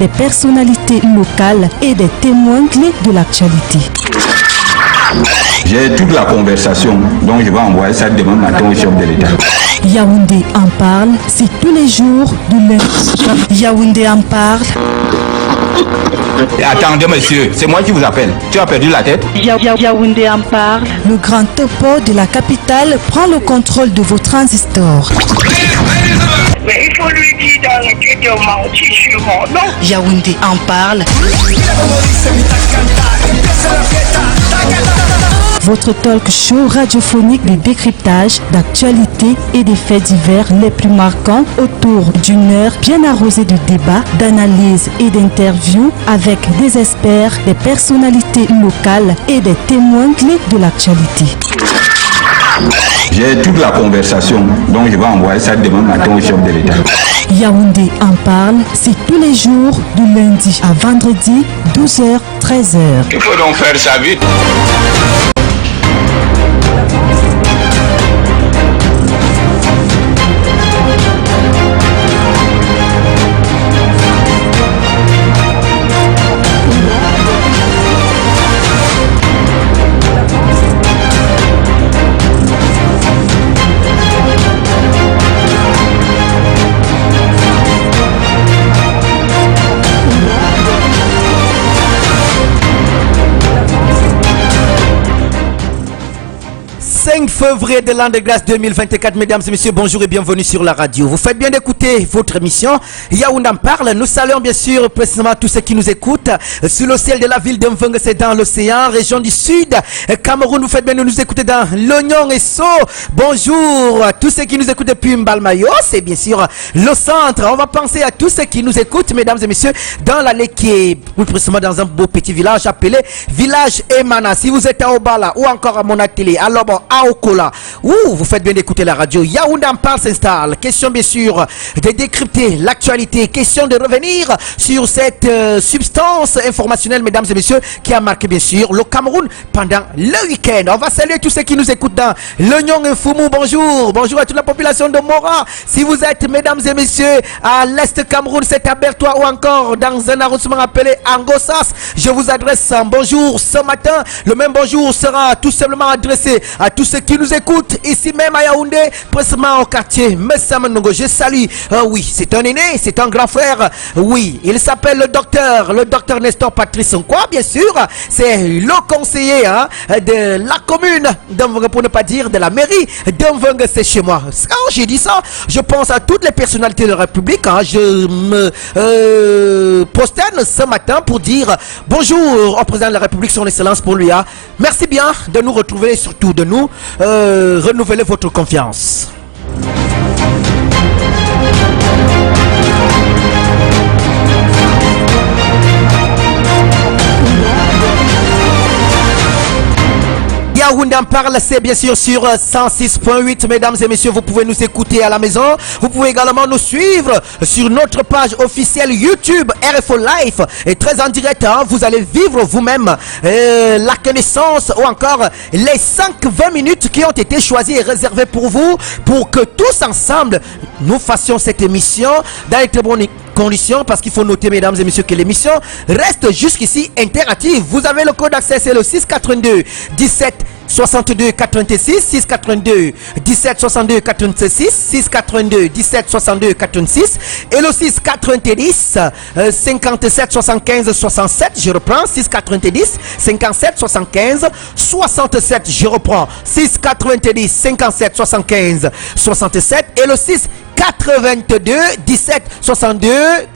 des personnalités locales et des témoins clés de l'actualité. J'ai toute la conversation, donc je vais envoyer ça demain matin au chef de l'État. Yaoundé en parle, c'est tous les jours de lundi. Yaoundé en parle. Attendez monsieur, c'est moi qui vous appelle. Tu as perdu la tête? Yaoundé en parle. Le grand topo de la capitale prend le contrôle de vos transistors. Mais il faut lui dire d'arrêter de mentir sur mon nom. Yaoundé en parle. Votre talk show radiophonique de décryptage, d'actualité et des faits divers les plus marquants autour d'une heure bien arrosée de débats, d'analyses et d'interviews avec des experts, des personnalités locales et des témoins clés de l'actualité. J'ai toute la conversation, donc je vais envoyer ça demain matin au chef de l'État. Yaoundé en parle, c'est tous les jours du lundi à vendredi, 12h, 13h. Il faut donc faire ça vite. Février de l'an de grâce 2024, mesdames et messieurs, bonjour et bienvenue sur la radio. Vous faites bien d'écouter votre émission Yaoundé en parle. Nous saluons bien sûr précisément tous ceux qui nous écoutent sur le ciel de la ville d'Mvung, c'est dans l'océan, région du sud, Cameroun. Vous faites bien de nous écouter dans l'Oignon et So. Bonjour à tous ceux qui nous écoutent depuis Mbalmayo, c'est bien sûr le centre. On va penser à tous ceux qui nous écoutent, mesdames et messieurs, dans l'allée qui est plus précisément dans un beau petit village appelé Village Emana. Si vous êtes à Obala ou encore à Monatélé, alors bon, à Okola, vous faites bien d'écouter la radio. Yaoundé en parle s'installe. Question bien sûr de décrypter l'actualité. Question de revenir sur cette substance informationnelle, mesdames et messieurs, qui a marqué bien sûr le Cameroun pendant le week-end. On va saluer tous ceux qui nous écoutent dans l'Oignon et Foumou. Bonjour. Bonjour à toute la population de Mora. Si vous êtes, mesdames et messieurs, à l'Est Cameroun, c'est à Bertois ou encore dans un arrondissement appelé Angossas, je vous adresse un bonjour ce matin. Le même bonjour sera tout simplement adressé à tous ceux qui nous écoutent ici même à Yaoundé, précisément au quartier Messamanogo. Je salue, oui, c'est un aîné, c'est un grand frère, oui, il s'appelle le docteur Nestor Patrice Nkwa, bien sûr, c'est le conseiller de la commune d'Mvung, pour ne pas dire de la mairie d'Mvung, c'est chez moi. Quand j'ai dit ça, je pense à toutes les personnalités de la République, je me prosterne ce matin pour dire bonjour au président de la République, son excellence pour lui. Merci bien de nous retrouver, surtout de nous renouveler votre confiance. Yaoundé en parle, c'est bien sûr sur 106.8. Mesdames et messieurs, vous pouvez nous écouter à la maison. Vous pouvez également nous suivre sur notre page officielle YouTube RFO Live et très en direct. Vous allez vivre vous-même la connaissance ou encore les 5-20 minutes qui ont été choisies et réservées pour vous, pour que tous ensemble nous fassions cette émission dans les très bonnes conditions, parce qu'il faut noter, mesdames et messieurs, que l'émission reste jusqu'ici interactive. Vous avez le code d'accès, c'est le 682 17 62 86, 682 17 62 86, 682 17 62 86 et le 690 57 75 67. Je reprends, 690 57 75 67. Je reprends, 690 57 75 67 et le 6 82 17 62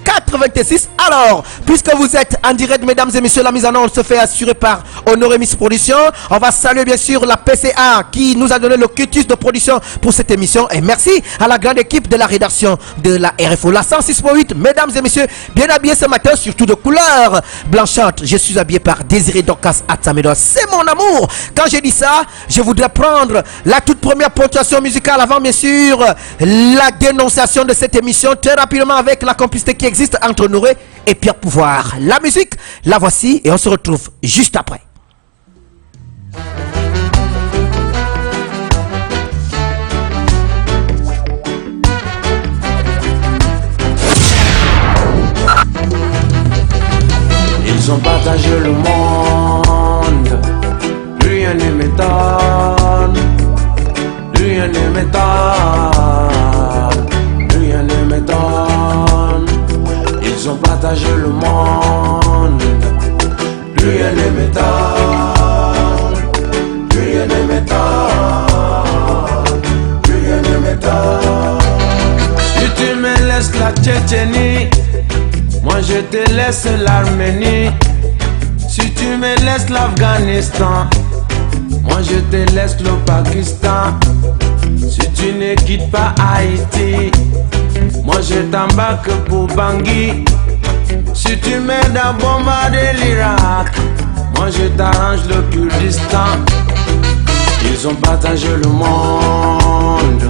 86. Alors, puisque vous êtes en direct, mesdames et messieurs, la mise en onde se fait assurer par Honoré Miss Production. On va saluer bien sûr la PCA qui nous a donné le cutus de production pour cette émission. Et merci à la grande équipe de la rédaction de la RFO, la 106.8. Mesdames et messieurs, bien habillés ce matin, surtout de couleur blanchâtre. Je suis habillé par Désiré Docas Atsamedo. C'est mon amour. Quand j'ai dit ça, je voudrais prendre la toute première ponctuation musicale avant bien sûr la dénonciation de cette émission très rapidement avec la complicité qui existe entre Honoré et Pierre Pouvoir. La musique, la voici et on se retrouve juste après. Ils ont partagé le monde. Rien ne m'étonne. Rien ne m'étonne. Rien ne m'étonne. Ils ont partagé le monde. Rien ne m'étonne. Rien ne m'étonne. Rien ne m'étonne. Si tu me laisses la Tchétchénie, moi je te laisse l'Arménie. Si tu me laisses l'Afghanistan, moi je te laisse le Pakistan. Si tu ne quittes pas Haïti, moi je t'embarque pour Bangui. Si tu m'aides à bombarder l'Irak, moi je t'arrange le Kurdistan. Ils ont partagé le monde.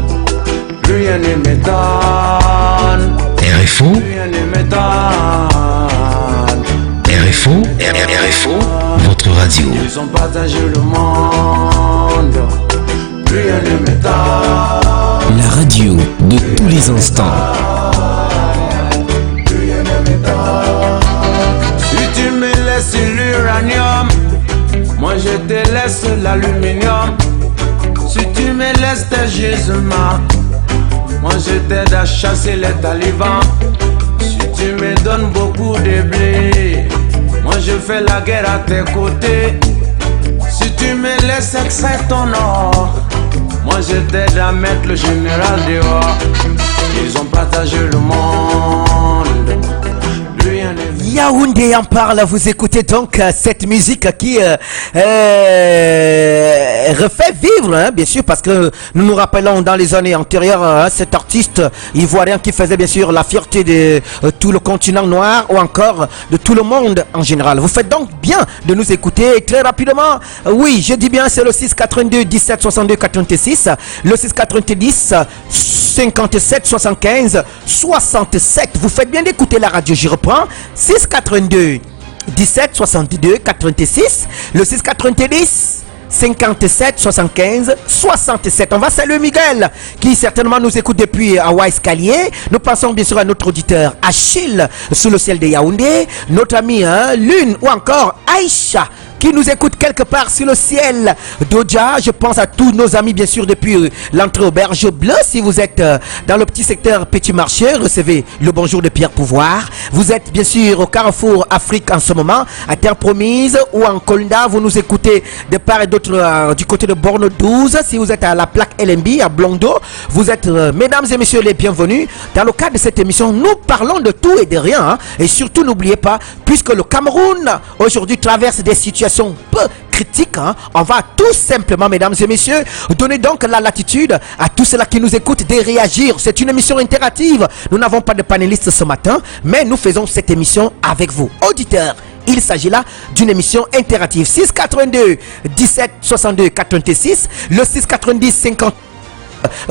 Rien ne m'étonne. RFO, Rien ne m'étonne. RFO, RFO, votre radio. Ils ont partagé le monde. Rien ne m'étonne. La radio de tous les instants. Rien ne m'étonne. Si tu me laisses l'uranium, moi je te laisse l'aluminium. Si tu me laisses tes gisements, moi je t'aide à chasser les talibans. Si tu me donnes beaucoup de blé, moi je fais la guerre à tes côtés. Si tu me laisses extraire ton or, moi je t'aide à mettre le général dehors. Ils ont partagé le monde. Rien ne Yaoundé en parle, vous écoutez donc cette musique qui refait vivre, hein, bien sûr, parce que nous nous rappelons dans les années antérieures cet artiste ivoirien qui faisait bien sûr la fierté de tout le continent noir ou encore de tout le monde en général. Vous faites donc bien de nous écouter très rapidement. Oui, je dis bien, c'est le 682 17 62 86, le 690 57 75 67. Vous faites bien d'écouter la radio, j'y reprends. 682 17 62 86, le 690 57 75 67. On va saluer Miguel qui certainement nous écoute depuis Hawaï Scalier. Nous passons bien sûr à notre auditeur Achille sous le ciel de Yaoundé, notre ami Lune ou encore Aïcha qui nous écoute quelque part sur le ciel d'Odja. Je pense à tous nos amis bien sûr depuis l'entrée Auberge Bleue. Si vous êtes dans le petit secteur Petit Marché, recevez le bonjour de Pierre Pouvoir. Vous êtes bien sûr au Carrefour Afrique en ce moment, à Terre Promise ou en Kolda. Vous nous écoutez de part et d'autre du côté de Borno 12. Si vous êtes à la plaque LMB à Blondo, vous êtes mesdames et messieurs les bienvenus. Dans le cadre de cette émission, nous parlons de tout et de rien, hein. Et surtout n'oubliez pas, puisque le Cameroun aujourd'hui traverse des situations peu critiques, hein, on va tout simplement, mesdames et messieurs, donner donc la latitude à tous ceux-là qui nous écoutent de réagir. C'est une émission interactive. Nous n'avons pas de panélistes ce matin, mais nous faisons cette émission avec vous, auditeurs. Il s'agit là d'une émission interactive. 682 17 62 86, le 690 50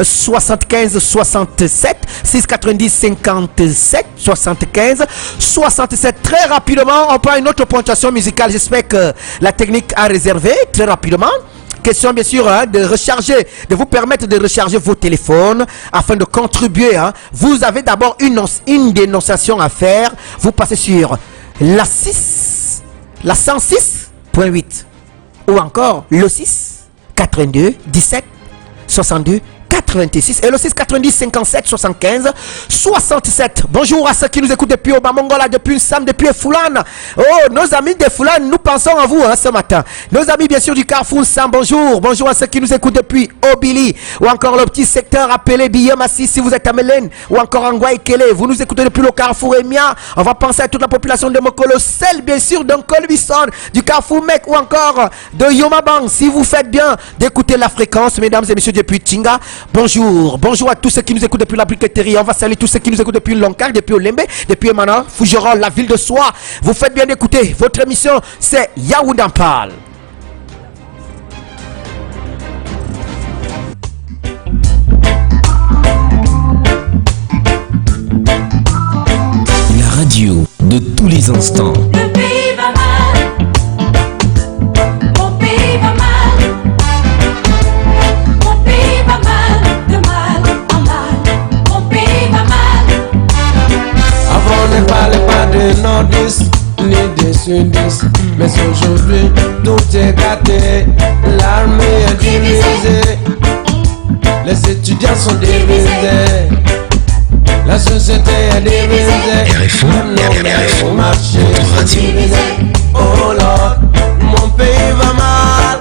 75 67, 690 57 75 67. Très rapidement, on prend une autre ponctuation musicale. J'espère que la technique a réservé très rapidement. Question bien sûr de recharger, de vous permettre de recharger vos téléphones afin de contribuer. Vous avez d'abord une dénonciation à faire. Vous passez sur la 6, la 106.8 ou encore le 6 82 17 62 86 et le 6 90 57 75 67. Bonjour à ceux qui nous écoutent depuis Obamongola, depuis Sam, depuis Foulane. Oh, nos amis de Foulane, nous pensons à vous ce matin. Nos amis bien sûr du Carrefour Sam, bonjour. Bonjour à ceux qui nous écoutent depuis Obili ou encore le petit secteur appelé Biyamassi si vous êtes à Mélène ou encore en Guaïkele. Vous nous écoutez depuis le Carrefour Emia. On va penser à toute la population de Mokolo, celle bien sûr d'un Colbison, du Carrefour Mek ou encore de Yomabang. Si vous faites bien d'écouter la fréquence, mesdames et messieurs depuis Tinga. Bonjour, bonjour à tous ceux qui nous écoutent depuis la briqueterie. On va saluer tous ceux qui nous écoutent depuis Lonkar, depuis Olembe, depuis Emana, Fougeron, la ville de Soie. Vous faites bien d'écouter. Votre émission, c'est Yaoundé en parle. La radio de tous les instants. Ne parlez pas de nordistes, ni des sudistes. Mais aujourd'hui, tout est gâté. L'armée est divisée. Les étudiants sont divisés. La société est divisée. RFO, RFO, marché votre radio. Oh Lord, mon pays va mal.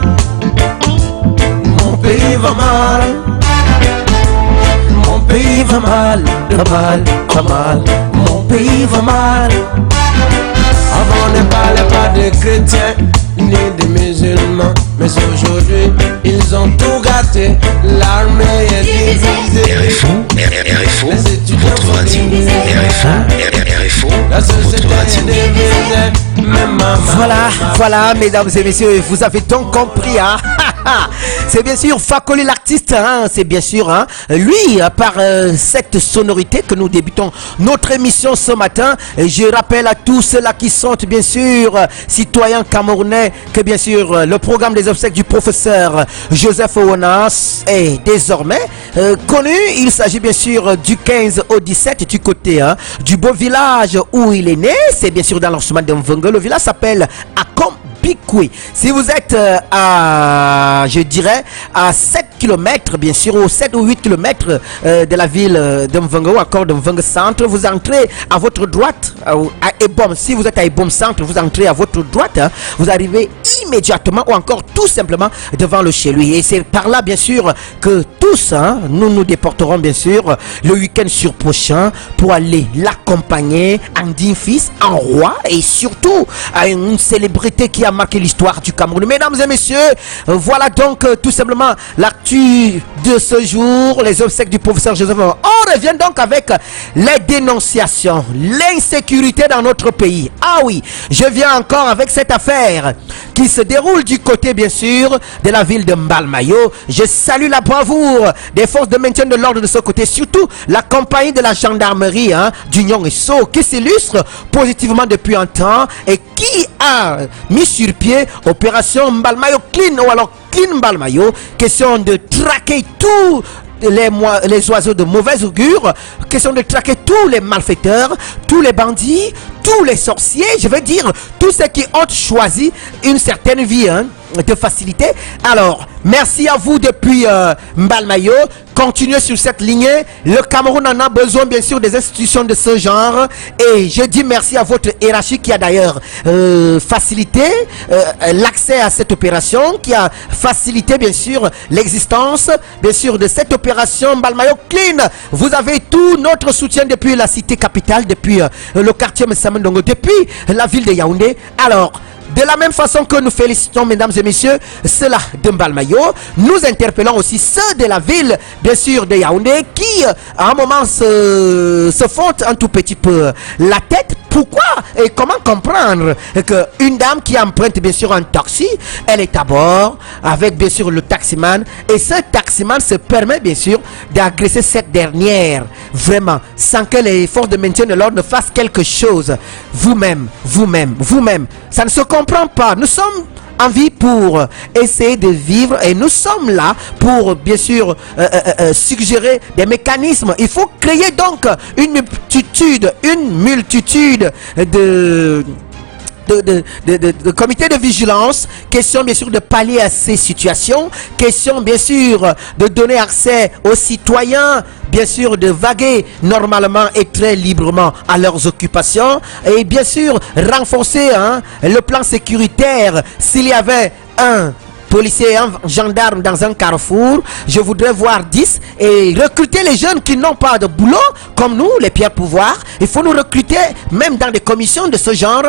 Mon pays va mal. Mon pays va mal, va mal, va mal. Mon pays va mal. Avant on ne parlait pas de chrétiens ni de musulmans, mais aujourd'hui ils ont tout gâté. L'armée est divisée. RFO, RFO, votre radio. RFO, La société votre est radio. divisée. Même maman. Voilà, mesdames et messieurs, vous avez donc compris, hein? C'est bien sûr Fakoli l'artiste, hein? C'est bien sûr, hein? Lui, par cette sonorité que nous débutons notre émission ce matin. Et je rappelle à tous ceux-là qui sont bien sûr citoyens camerounais que bien sûr le programme des obsèques du professeur Joseph Ouonas est désormais connu. Il s'agit bien sûr du 15 au 17 du côté du beau village où il est né. C'est bien sûr dans l'arrondissement de Mvongo. Le village s'appelle Akom Bikwe. Si vous êtes à, je dirais, à 7 km, bien sûr, ou 7 ou 8 km de la ville de Mvongo, ou encore de Mvongo Centre, vous entrez à votre droite, à Ebom. Si vous êtes à Ebom Centre, vous entrez à votre droite, vous arrivez immédiatement ou encore tout simplement devant le chez lui. Et c'est par là, bien sûr, que tous, nous nous déporterons, bien sûr, le week-end sur prochain pour aller l'accompagner en digne fils, en roi et surtout à une célébrité qui a marqué l'histoire du Cameroun. Mesdames et messieurs, voilà donc tout simplement l'actu de ce jour, les obsèques du professeur Joseph. On revient donc avec les dénonciations, l'insécurité dans notre pays. Ah oui, je viens encore avec cette affaire qui se déroule du côté bien sûr de la ville de Mbalmayo. Je salue la bravoure des forces de maintien de l'ordre de ce côté, surtout la compagnie de la gendarmerie d'Union et Sceaux qui s'illustre positivement depuis un temps et qui a mis sur pied opération Mbalmayo Clean ou alors Clean Mbalmayo, question de traquer tout les oiseaux de mauvaise augure, question de traquer tous les malfaiteurs, tous les bandits, tous les sorciers, je veux dire, tous ceux qui ont choisi une certaine vie de facilité. Alors, merci à vous depuis Mbalmayo. Continuez sur cette lignée. Le Cameroun en a besoin, bien sûr, des institutions de ce genre. Et je dis merci à votre hiérarchie qui a d'ailleurs facilité l'accès à cette opération, qui a facilité, bien sûr, l'existence, bien sûr, de cette opération Mbalmayo Clean. Vous avez tout notre soutien depuis la cité capitale, depuis le quartier Messamendongo, depuis la ville de Yaoundé. Alors, de la même façon que nous félicitons, mesdames et messieurs, ceux-là de Mbalmayo, nous interpellons aussi ceux de la ville, bien sûr, de Yaoundé, qui, à un moment, se font un tout petit peu la tête. Pourquoi et comment comprendre qu'une dame qui emprunte, bien sûr, un taxi, elle est à bord avec, bien sûr, le taximan, et ce taximan se permet, bien sûr, d'agresser cette dernière, vraiment, sans que les forces de maintien de l'ordre ne fassent quelque chose. Vous-même, ça ne se comprend pas. Nous sommes en vie pour essayer de vivre et nous sommes là pour bien sûr suggérer des mécanismes. Il faut créer donc une multitude de comités de vigilance, question bien sûr de pallier à ces situations, question bien sûr de donner accès aux citoyens, bien sûr de vaguer normalement et très librement à leurs occupations, et bien sûr renforcer le plan sécuritaire. S'il y avait un policier, un gendarme dans un carrefour, je voudrais voir 10 et recruter les jeunes qui n'ont pas de boulot, comme nous, les Pierre Pouvoir. Il faut nous recruter même dans des commissions de ce genre.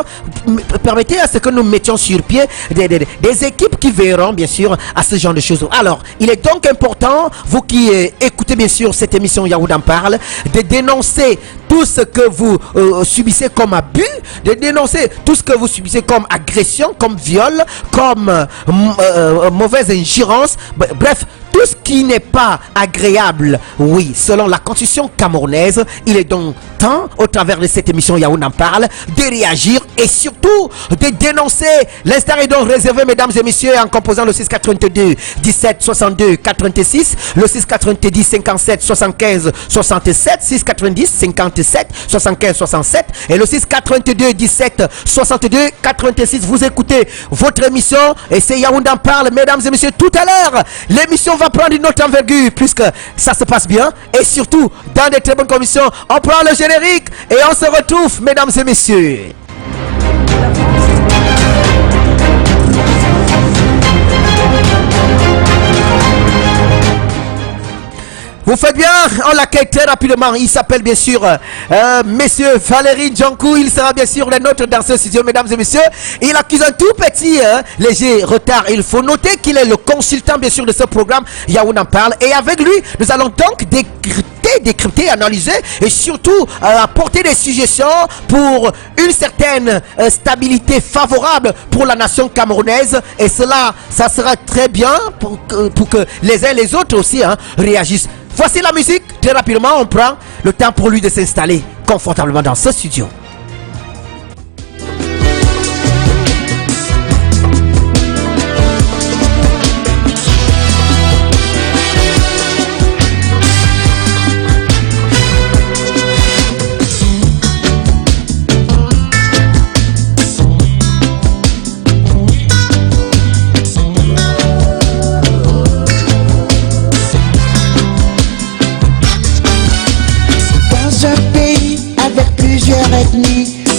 Permettez à ce que nous mettions sur pied des équipes qui veilleront bien sûr à ce genre de choses. Alors, il est donc important, vous qui écoutez bien sûr cette émission Yaound en parle, de dénoncer tout ce que vous subissez comme abus, de dénoncer tout ce que vous subissez comme agression, comme viol, comme mauvaise ingérence, bref, tout ce qui n'est pas agréable, oui, selon la constitution camerounaise, il est donc temps, au travers de cette émission Yaoundé en parle, de réagir et surtout de dénoncer. L'instant est donc réservé, mesdames et messieurs, en composant le 682 17 62 86, le 690 57 75 67, 690 57 75 67 et le 682 17 62 86. Vous écoutez votre émission et c'est Yaoundé en parle, mesdames et messieurs. Tout à l'heure, l'émission va prendre une autre envergure puisque ça se passe bien et surtout dans des très bonnes conditions. On prend le générique et on se retrouve, mesdames et messieurs. Vous faites bien, on l'accueille très rapidement. Il s'appelle bien sûr Monsieur Valérie Djankou. Il sera bien sûr le nôtre dans ce studio, mesdames et messieurs. Il accuse un tout petit léger retard. Il faut noter qu'il est le consultant bien sûr de ce programme Yaoundé en parle. Et avec lui, nous allons donc décrypter, analyser et surtout apporter des suggestions pour une certaine stabilité favorable pour la nation camerounaise. Et cela, ça sera très bien pour que les uns et les autres aussi réagissent. Voici la musique, très rapidement on prend le temps pour lui de s'installer confortablement dans ce studio.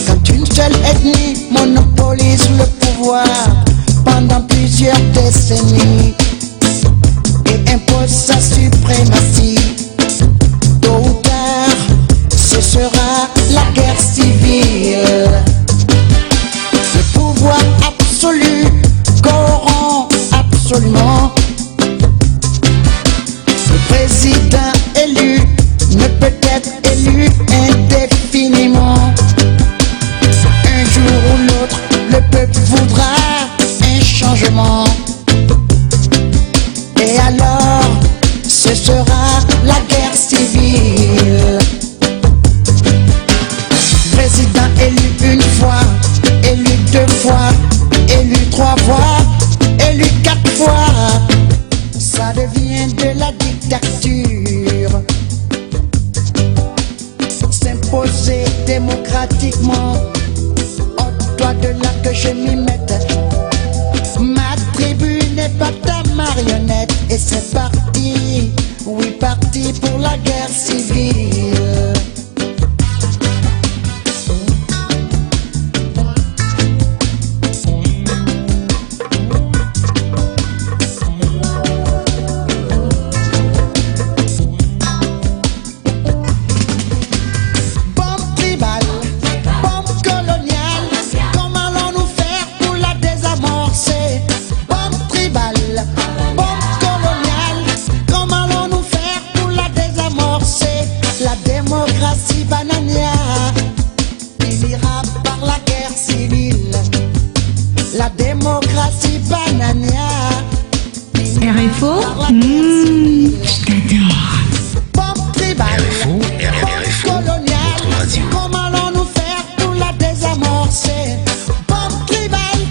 Quand une seule ethnie monopolise le pouvoir pendant plusieurs décennies et impose sa suprématie, tôt ou tard, ce sera la guerre civile. Le pouvoir absolu corrompt absolument. Le président élu ne peut être élu indéfiniment. Un jour ou l'autre, le peuple voudra un changement. Et alors, ce sera la guerre civile. Président élu une fois, élu deux fois, élu trois fois, élu quatre fois. Ça devient de la dictature. S'imposer démocratiquement, oh, toi de là que je m'y mette. Ma tribu n'est pas ta marionnette. Et c'est parti, oui parti pour la guerre civile. RFO, je t'adore. RFO, votre radio. Comment allons-nous faire pour la désamorcer? Bombe tribale,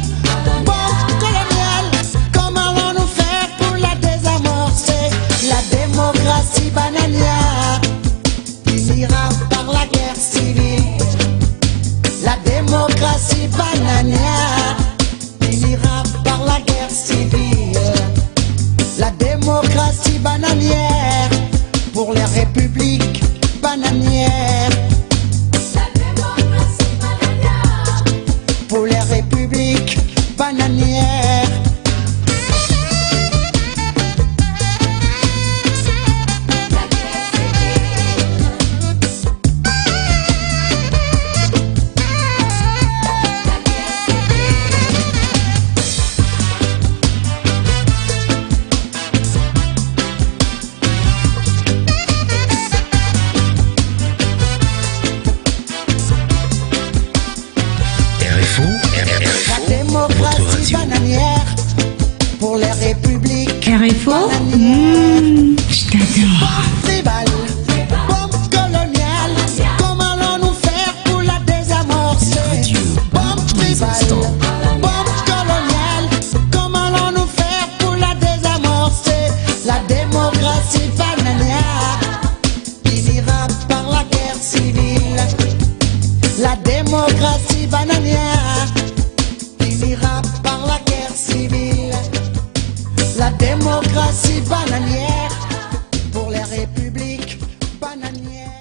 bombe coloniale. Comment allons-nous faire pour la désamorcer? La démocratie bananière, il ira par la guerre civile. La démocratie bananière, il ira par la guerre civile. La démocratie bananière pour les républiques bananières. La démocratie bananière pour les républiques bananières. La démocratie bananière pour les républiques RFO, je t'adore. Tribal, bombe coloniale, comment allons-nous faire pour la désamorcer? Bombe tribal, bombe coloniale, comment allons-nous faire pour la désamorcer? La démocratie bananière finira par la guerre civile. La démocratie bananière finira par la guerre civile. La démocratie bananière pour les républiques bananières.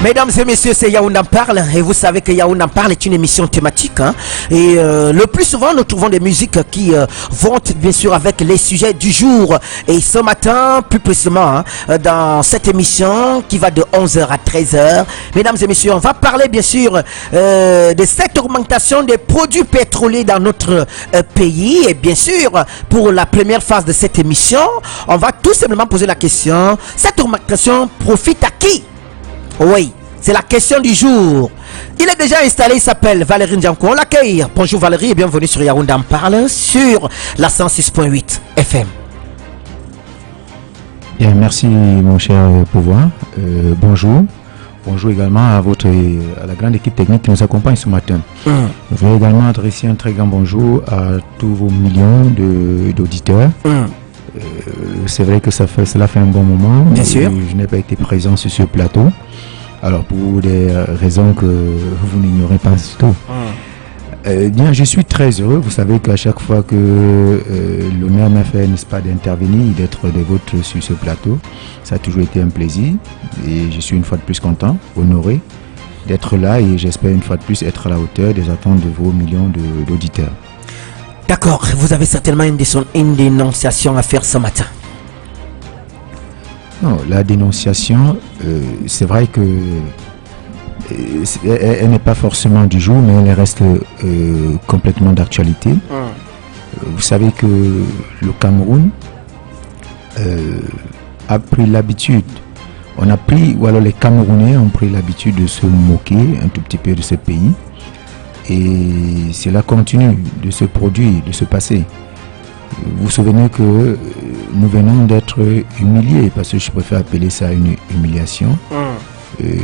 Mesdames et messieurs, c'est Yaoundé en parle et vous savez que Yaoundé en parle est une émission thématique et le plus souvent nous trouvons des musiques qui vont bien sûr avec les sujets du jour et ce matin plus précisément dans cette émission qui va de 11h à 13h, mesdames et messieurs, on va parler bien sûr de cette augmentation des produits pétroliers dans notre pays et bien sûr pour la première phase de cette émission on va tout simplement poser la question, cette augmentation profite à qui? Oui, c'est la question du jour. Il est déjà installé, il s'appelle Valérie Ndiankou. On l'accueille. Bonjour Valérie et bienvenue sur Yaoundé en parle sur la 106.8 FM. Bien, merci mon cher Pouvoir. Bonjour. Bonjour également à la grande équipe technique qui nous accompagne ce matin. Je voudrais également adresser un très grand bonjour à tous vos millions d'auditeurs. C'est vrai que cela fait un bon moment. Bien sûr. Je n'ai pas été présent sur ce plateau. Alors pour des raisons que vous n'ignorez pas du tout. Bien, je suis très heureux. Vous savez qu'à chaque fois que l'honneur m'a fait, n'est-ce pas, d'intervenir, d'être des vôtres sur ce plateau, ça a toujours été un plaisir. Et je suis une fois de plus content, honoré d'être là et j'espère une fois de plus être à la hauteur des attentes de vos millions d'auditeurs. D'accord, vous avez certainement une dénonciation à faire ce matin. Non, la dénonciation, c'est vrai que elle n'est pas forcément du jour, mais elle reste complètement d'actualité. Vous savez que le Cameroun a pris l'habitude, ou alors les Camerounais ont pris l'habitude de se moquer un tout petit peu de ce pays. Et cela continue de se produire, de se passer. Vous vous souvenez que nous venons d'être humiliés, parce que je préfère appeler ça une humiliation,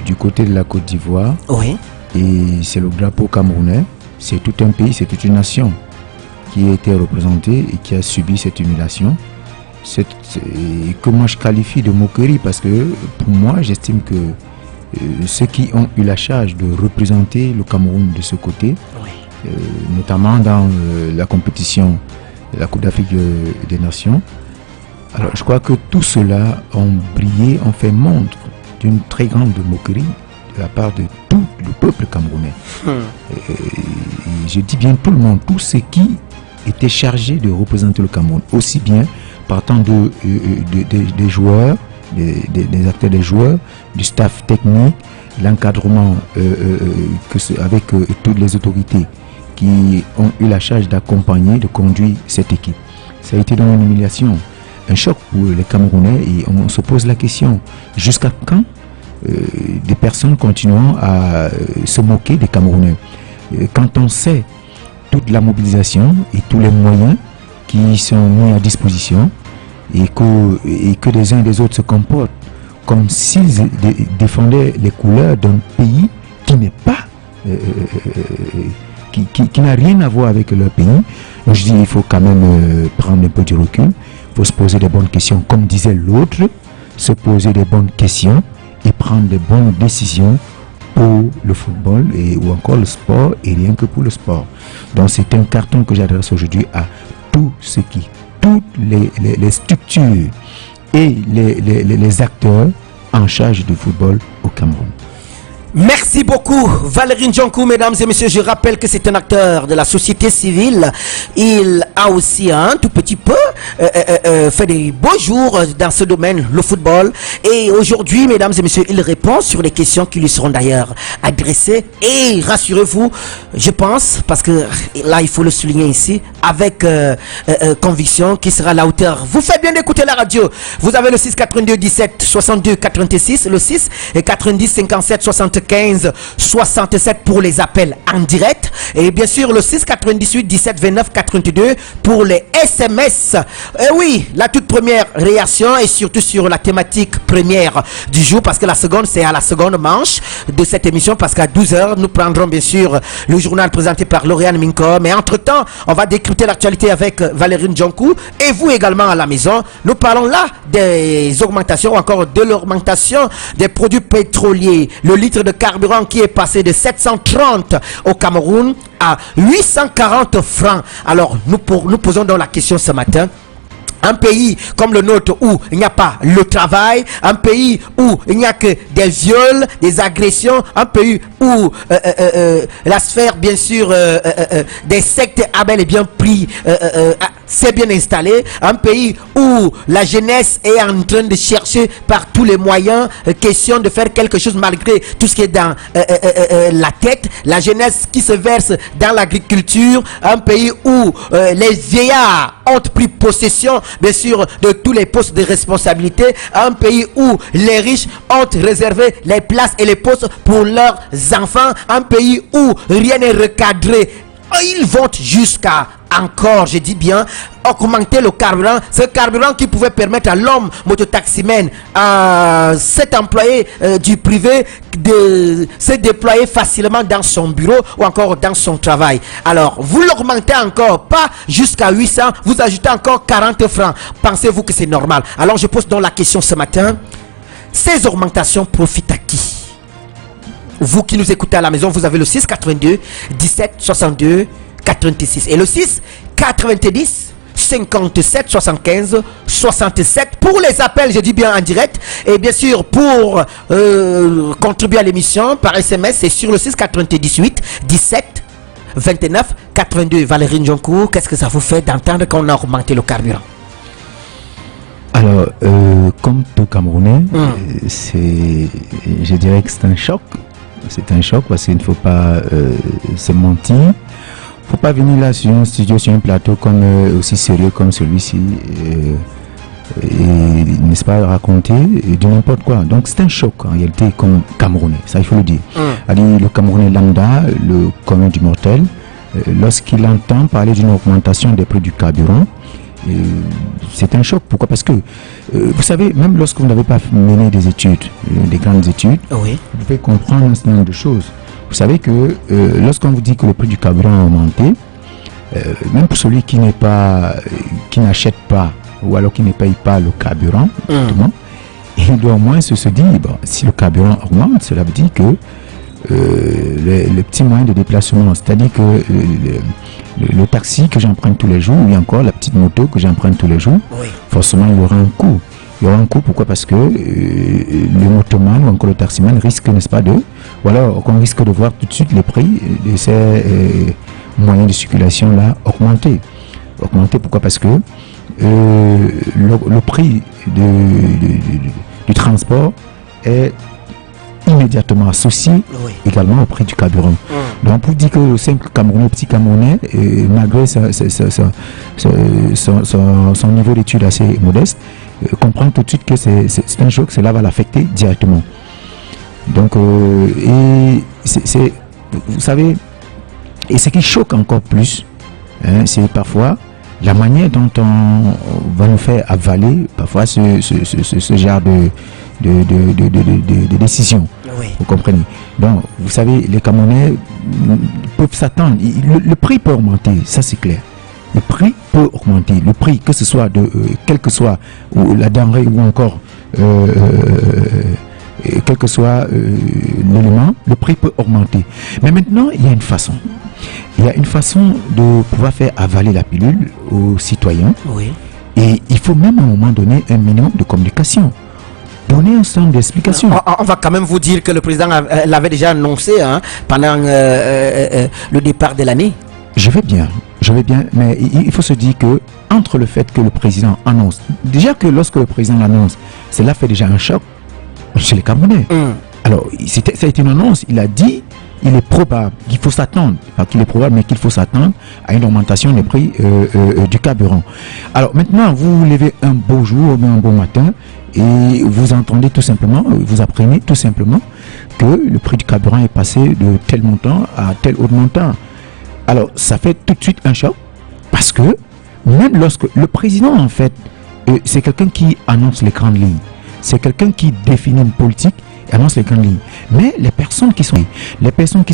du côté de la Côte d'Ivoire. Oui. Et c'est le drapeau camerounais, c'est tout un pays, c'est toute une nation qui a été représentée et qui a subi cette humiliation. Que moi je qualifie de moquerie, parce que pour moi j'estime que ceux qui ont eu la charge de représenter le Cameroun de ce côté, notamment dans la compétition de la Coupe d'Afrique des Nations. Alors je crois que tout cela ont brillé, ont fait montre d'une très grande moquerie de la part de tout le peuple camerounais. Je dis bien tout le monde, tous ceux qui étaient chargés de représenter le Cameroun, aussi bien partant des joueurs, des acteurs, des joueurs, du staff technique, l'encadrement avec toutes les autorités qui ont eu la charge d'accompagner, de conduire cette équipe. Ça a été dans une humiliation, un choc pour les Camerounais et on se pose la question, jusqu'à quand des personnes continueront à se moquer des Camerounais? Quand on sait toute la mobilisation et tous les moyens qui sont mis à disposition, et que les uns et les autres se comportent comme s'ils défendaient les couleurs d'un pays qui n'est pas qui n'a rien à voir avec leur pays. Donc je dis, il faut quand même prendre un peu du recul, il faut se poser des bonnes questions, comme disait l'autre, se poser des bonnes questions et prendre des bonnes décisions pour le football ou encore le sport, et rien que pour le sport. Donc c'est un carton que j'adresse aujourd'hui à toutes les structures et les acteurs en charge du football au Cameroun. Merci beaucoup Valérie Ndiankou, mesdames et messieurs. Je rappelle que c'est un acteur de la société civile. Il a aussi un tout petit peu fait des beaux jours dans ce domaine, le football. Et aujourd'hui, mesdames et messieurs, il répond sur les questions qui lui seront d'ailleurs adressées. Et rassurez-vous, je pense, parce que là il faut le souligner ici, avec conviction, qui sera à la hauteur. Vous faites bien d'écouter la radio. Vous avez le 6 82 17 62 86, le 6 et 90 57 64. 15 67 pour les appels en direct. Et bien sûr, le 6 98 17 29 82 pour les SMS. Et oui, la toute première réaction est surtout sur la thématique première du jour, parce que la seconde, c'est à la seconde manche de cette émission, parce qu'à 12h, nous prendrons bien sûr le journal présenté par Lauriane Minko. Mais entre-temps, on va décrypter l'actualité avec Valérie Ndjonkou. Et vous également à la maison, nous parlons là des augmentations ou encore de l'augmentation des produits pétroliers. Le litre de carburant qui est passé de 730 au Cameroun à 840 francs. Alors, nous posons donc la question ce matin. Un pays comme le nôtre où il n'y a pas le travail, un pays où il n'y a que des viols, des agressions, un pays où la sphère bien sûr des sectes a bel et bien pris, c'est bien installé, un pays où la jeunesse est en train de chercher par tous les moyens, question de faire quelque chose malgré tout ce qui est dans la tête, la jeunesse qui se verse dans l'agriculture, un pays où les vieillards ont pris possession bien sûr de tous les postes de responsabilité, un pays où les riches ont réservé les places et les postes pour leurs enfants, un pays où rien n'est recadré. Ils vont jusqu'à encore, je dis bien, augmenter le carburant, ce carburant qui pouvait permettre à l'homme mototaximène, à cet employé du privé de se déployer facilement dans son bureau ou encore dans son travail. Alors, vous l'augmentez encore, pas jusqu'à 800, vous ajoutez encore 40 francs. Pensez-vous que c'est normal? Alors, je pose donc la question ce matin. Ces augmentations profitent à qui? Vous qui nous écoutez à la maison, vous avez le 6 82 17 62 86 et le 6 90 57 75 67 pour les appels, je dis bien en direct, et bien sûr pour contribuer à l'émission par SMS, c'est sur le 6 98 17 29 82. Valérie Ndjonkou, qu'est-ce que ça vous fait d'entendre qu'on a augmenté le carburant? Alors, comme tout Camerounais, je dirais que c'est un choc. C'est un choc parce qu'il ne faut pas se mentir. Il ne faut pas venir là sur un studio, sur un plateau aussi sérieux comme celui-ci et n'est-ce pas, raconter de n'importe quoi. Donc c'est un choc en réalité comme Camerounais, ça il faut le dire. Le Camerounais lambda, le commun du mortel, lorsqu'il entend parler d'une augmentation des prix du carburant, c'est un choc. Pourquoi? Parce que vous savez, même lorsque vous n'avez pas mené des études, des grandes études, oui, vous pouvez comprendre un certain nombre de choses. Vous savez que lorsqu'on vous dit que le prix du carburant a augmenté, même pour celui qui n'achète pas ou alors qui ne paye pas le carburant, il doit au moins se dire, bon, si le carburant augmente, cela veut dire que les petits moyens de déplacement, c'est-à-dire que le taxi que j'emprunte tous les jours, ou encore la petite moto que j'emprunte tous les jours, forcément il y aura un coût. Il y aura un coût, pourquoi? Parce que le motoman ou encore le taximan risque, n'est-ce pas, ou alors qu'on risque de voir tout de suite les prix de ces moyens de circulation là augmenter. Pourquoi? Parce que le prix du transport est immédiatement associé également au prix du carburant. Donc pour dire que le simple Camerounais, petit Camerounais, malgré son niveau d'études assez modeste, comprend tout de suite que c'est un choc, cela va l'affecter directement. Donc vous savez, et ce qui choque encore plus, c'est parfois la manière dont on va nous faire avaler parfois ce genre de décision. Vous comprenez? Donc, vous savez, les Camerounais peuvent s'attendre. Le prix peut augmenter, ça c'est clair. Le prix peut augmenter. Le prix, que ce soit quel que soit la denrée ou encore quel que soit l'élément, le prix peut augmenter. Mais maintenant, il y a une façon. Il y a une façon de pouvoir faire avaler la pilule aux citoyens. Et il faut même à un moment donné un minimum de communication. Donner un certain nombre d'explications. On va quand même vous dire que le président l'avait déjà annoncé pendant le départ de l'année. Je vais bien, mais il faut se dire que entre le fait que le président annonce, déjà que lorsque le président l'annonce, cela fait déjà un choc chez les Camerounais. Alors, ça a été une annonce. Il a dit, il est probable qu'il faut s'attendre, pas qu'il est probable, mais qu'il faut s'attendre à une augmentation des prix du carburant. Alors maintenant, vous vous levez un beau jour, un bon matin, et vous entendez tout simplement, vous apprenez tout simplement que le prix du carburant est passé de tel montant à tel autre montant. Alors, ça fait tout de suite un choc, parce que même lorsque le président, en fait, c'est quelqu'un qui annonce les grandes lignes, c'est quelqu'un qui définit une politique, annonce les grandes lignes. Mais les personnes qui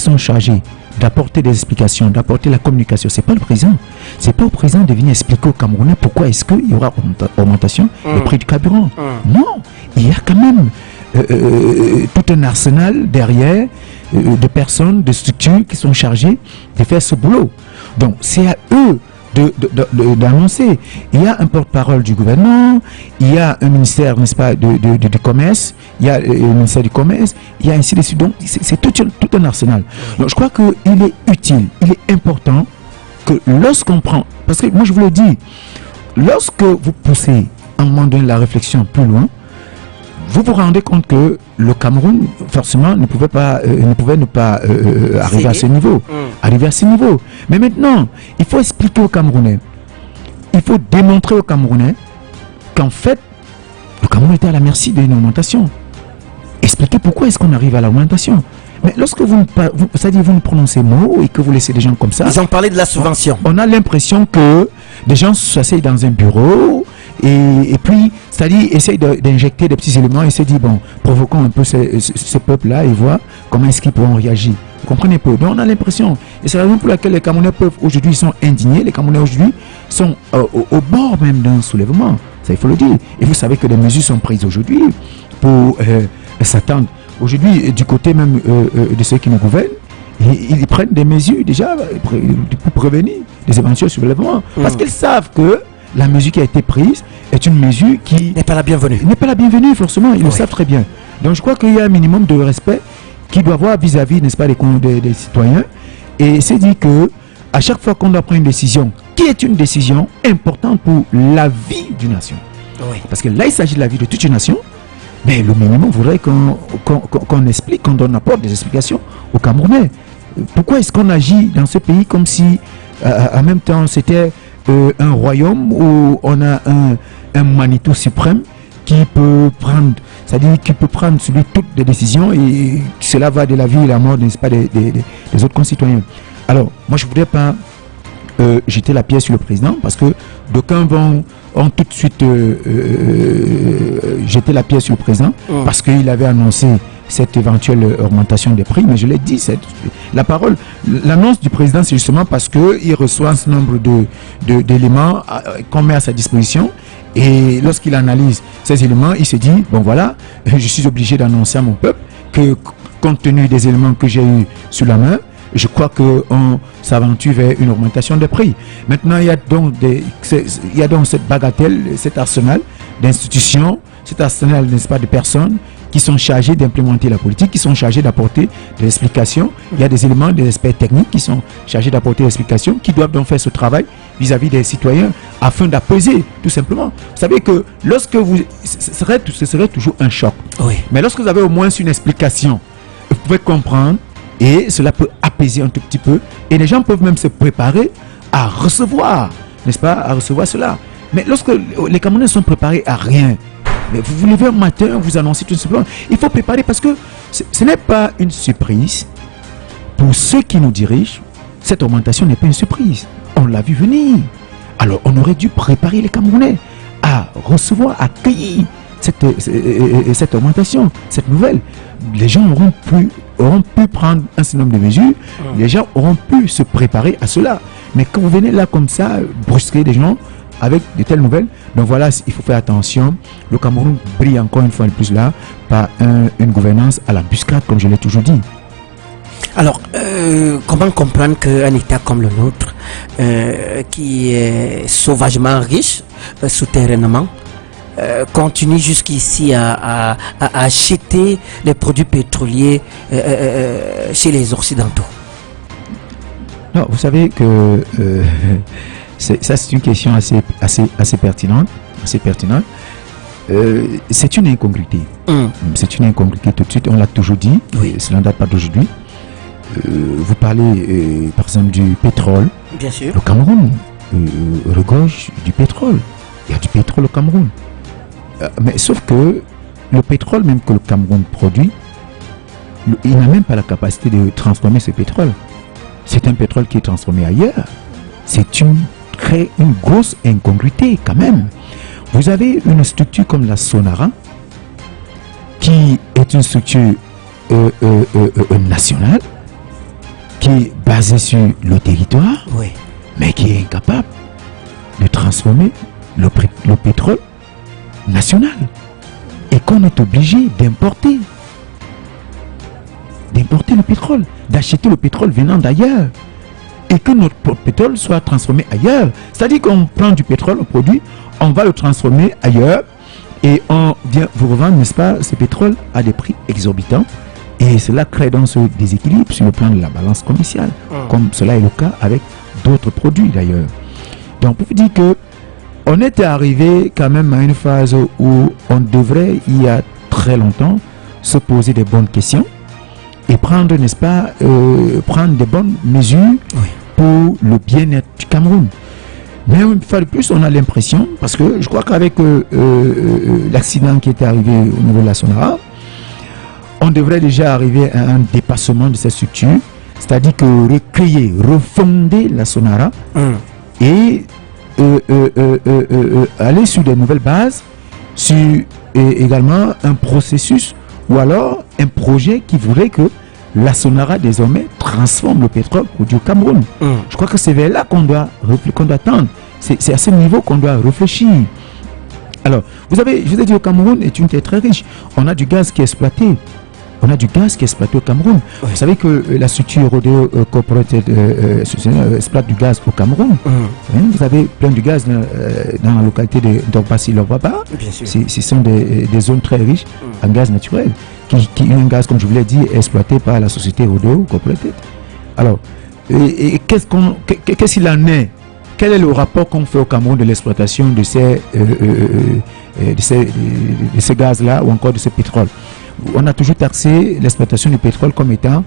sont chargées d'apporter des explications, d'apporter la communication, c'est pas le président. C'est pas au président de venir expliquer aux Camerounais pourquoi est-ce qu'il y aura augmentation du prix du carburant. Non, il y a quand même tout un arsenal derrière de personnes, de structures qui sont chargées de faire ce boulot. Donc c'est à eux d'annoncer. Il y a un porte-parole du gouvernement, il y a un ministère, n'est-ce pas, du commerce, il y a le ministère du commerce, il y a ainsi de suite. Donc c'est tout un arsenal. Donc je crois qu'il est utile, il est important que lorsqu'on prend, parce que moi je vous le dis, lorsque vous poussez à un moment donné la réflexion plus loin, vous vous rendez compte que le Cameroun, forcément, ne pouvait ne pas arriver à ce niveau. Arriver à ce niveau. Mais maintenant, il faut expliquer aux Camerounais, il faut démontrer aux Camerounais qu'en fait, le Cameroun était à la merci d'une augmentation. Expliquer pourquoi est-ce qu'on arrive à l'augmentation. Mais lorsque vous ne prononcez mot et que vous laissez des gens comme ça... Ils ont parlé de la subvention. On a l'impression que des gens s'asseyent dans un bureau... Et puis, c'est-à-dire, essaye d'injecter des petits éléments et se dit, bon, provoquons un peu ce peuple-là et voir comment est-ce qu'ils pourront réagir. Vous comprenez peu. Donc, on a l'impression, et c'est la raison pour laquelle les Camerounais aujourd'hui sont indignés, les Camerounais aujourd'hui sont au bord même d'un soulèvement. Ça, il faut le dire. Et vous savez que des mesures sont prises aujourd'hui pour s'attendre. Aujourd'hui, du côté même de ceux qui nous gouvernent, ils prennent des mesures déjà pour prévenir des éventuels soulèvements. Parce qu'ils savent que la mesure qui a été prise est une mesure qui n'est pas la bienvenue. N'est pas la bienvenue, forcément, ils le savent très bien. Donc je crois qu'il y a un minimum de respect qui doit avoir vis-à-vis, n'est-ce pas, des citoyens. Et c'est dit que à chaque fois qu'on doit prendre une décision, qui est une décision importante pour la vie d'une nation. Oui. Parce que là, il s'agit de la vie de toute une nation. Mais le minimum voudrait qu'on explique, qu'on apporte des explications aux Camerounais. Pourquoi est-ce qu'on agit dans ce pays comme si, en même temps, c'était un royaume où on a un Manitou suprême qui peut prendre, c'est-à-dire qui peut prendre sur lui toutes les décisions et cela va de la vie et la mort, n'est-ce pas, des autres concitoyens. Alors, moi je ne voudrais pas jeter la pierre sur le président parce que d'aucuns ont tout de suite jeté la pierre sur le président parce qu'il avait annoncé cette éventuelle augmentation des prix, mais je l'ai dit, l'annonce du président, c'est justement parce qu'il reçoit un certain nombre d'éléments qu'on met à sa disposition, et lorsqu'il analyse ces éléments, il se dit, bon voilà, je suis obligé d'annoncer à mon peuple que, compte tenu des éléments que j'ai eu sous la main, je crois qu'on s'aventure vers une augmentation des prix. Maintenant, il y a donc cette bagatelle, cet arsenal d'institutions, cet arsenal, n'est-ce pas, de personnes qui sont chargés d'implémenter la politique, qui sont chargés d'apporter des explications. Il y a des éléments, des experts techniques qui sont chargés d'apporter des explications, qui doivent donc faire ce travail vis-à-vis des citoyens afin d'apaiser, tout simplement. Vous savez que lorsque ce serait toujours un choc. Oui. Mais lorsque vous avez au moins une explication, vous pouvez comprendre et cela peut apaiser un tout petit peu. Et les gens peuvent même se préparer à recevoir, n'est-ce pas, à recevoir cela. Mais lorsque les Camerounais sont préparés à rien, mais vous vous levez un matin, vous annoncez tout simplement. Il faut préparer parce que ce n'est pas une surprise. Pour ceux qui nous dirigent, cette augmentation n'est pas une surprise. On l'a vu venir. Alors on aurait dû préparer les Camerounais à recevoir, à accueillir cette augmentation, cette nouvelle. Les gens auront pu prendre un certain nombre de mesures. Les gens auront pu se préparer à cela. Mais quand vous venez là comme ça, brusquer des gens avec de telles nouvelles, donc voilà, il faut faire attention. Le Cameroun brille encore une fois de plus là par une gouvernance à la buscade, comme je l'ai toujours dit. Alors, comment comprendre qu'un État comme le nôtre, qui est sauvagement riche souterrainement, continue jusqu'ici à acheter les produits pétroliers chez les Occidentaux? Non, vous savez que c'est une question assez pertinente. c'est une incongruité. C'est une incongruité tout de suite, on l'a toujours dit, cela ne date pas d'aujourd'hui. Vous parlez par exemple du pétrole. Bien sûr. Le Cameroun regorge du pétrole. Il y a du pétrole au Cameroun. Mais sauf que le pétrole même que le Cameroun produit, il n'a même pas la capacité de transformer ce pétrole. C'est un pétrole qui est transformé ailleurs. C'est une grosse incongruité quand même. Vous avez une structure comme la Sonara, qui est une structure nationale, qui est basée sur le territoire, mais qui est incapable de transformer le pétrole national. Et qu'on est obligé d'importer le pétrole, d'acheter le pétrole venant d'ailleurs. Et que notre pétrole soit transformé ailleurs. C'est-à-dire qu'on prend du pétrole, on produit, on va le transformer ailleurs et on vient vous revendre, n'est-ce pas, ce pétrole à des prix exorbitants. Et cela crée donc ce déséquilibre sur le plan de la balance commerciale, comme cela est le cas avec d'autres produits d'ailleurs. Donc pour vous dire que on était arrivé quand même à une phase où on devrait, il y a très longtemps, se poser des bonnes questions et prendre, n'est-ce pas, prendre des bonnes mesures pour le bien-être du Cameroun. Mais une fois de plus, on a l'impression, parce que je crois qu'avec l'accident qui était arrivé au niveau de la Sonara, on devrait déjà arriver à un dépassement de cette structure, c'est-à-dire que recueillir, refonder la Sonara et aller sur de nouvelles bases, sur également un processus ou alors un projet qui voudrait que la Sonara désormais transforme le pétrole produit au Cameroun. Je crois que c'est vers là qu'on doit tendre. C'est à ce niveau qu'on doit réfléchir. Alors, vous avez, je vous ai dit, au Cameroun est une terre très riche. On a du gaz qui est exploité. Au Cameroun. Vous savez que la structure Rodeo Corporate exploite du gaz au Cameroun. Vous avez plein de gaz dans la localité de Dorbassi-Lorbaba. Ce sont des zones très riches en gaz naturel. Un gaz, comme je vous l'ai dit, est exploité par la société Rodeo Corporate. Alors, qu'est-ce qu'il en est? Quel est le rapport qu'on fait au Cameroun de l'exploitation de ces gaz-là ou encore de ce pétrole? On a toujours taxé l'exploitation du pétrole comme étant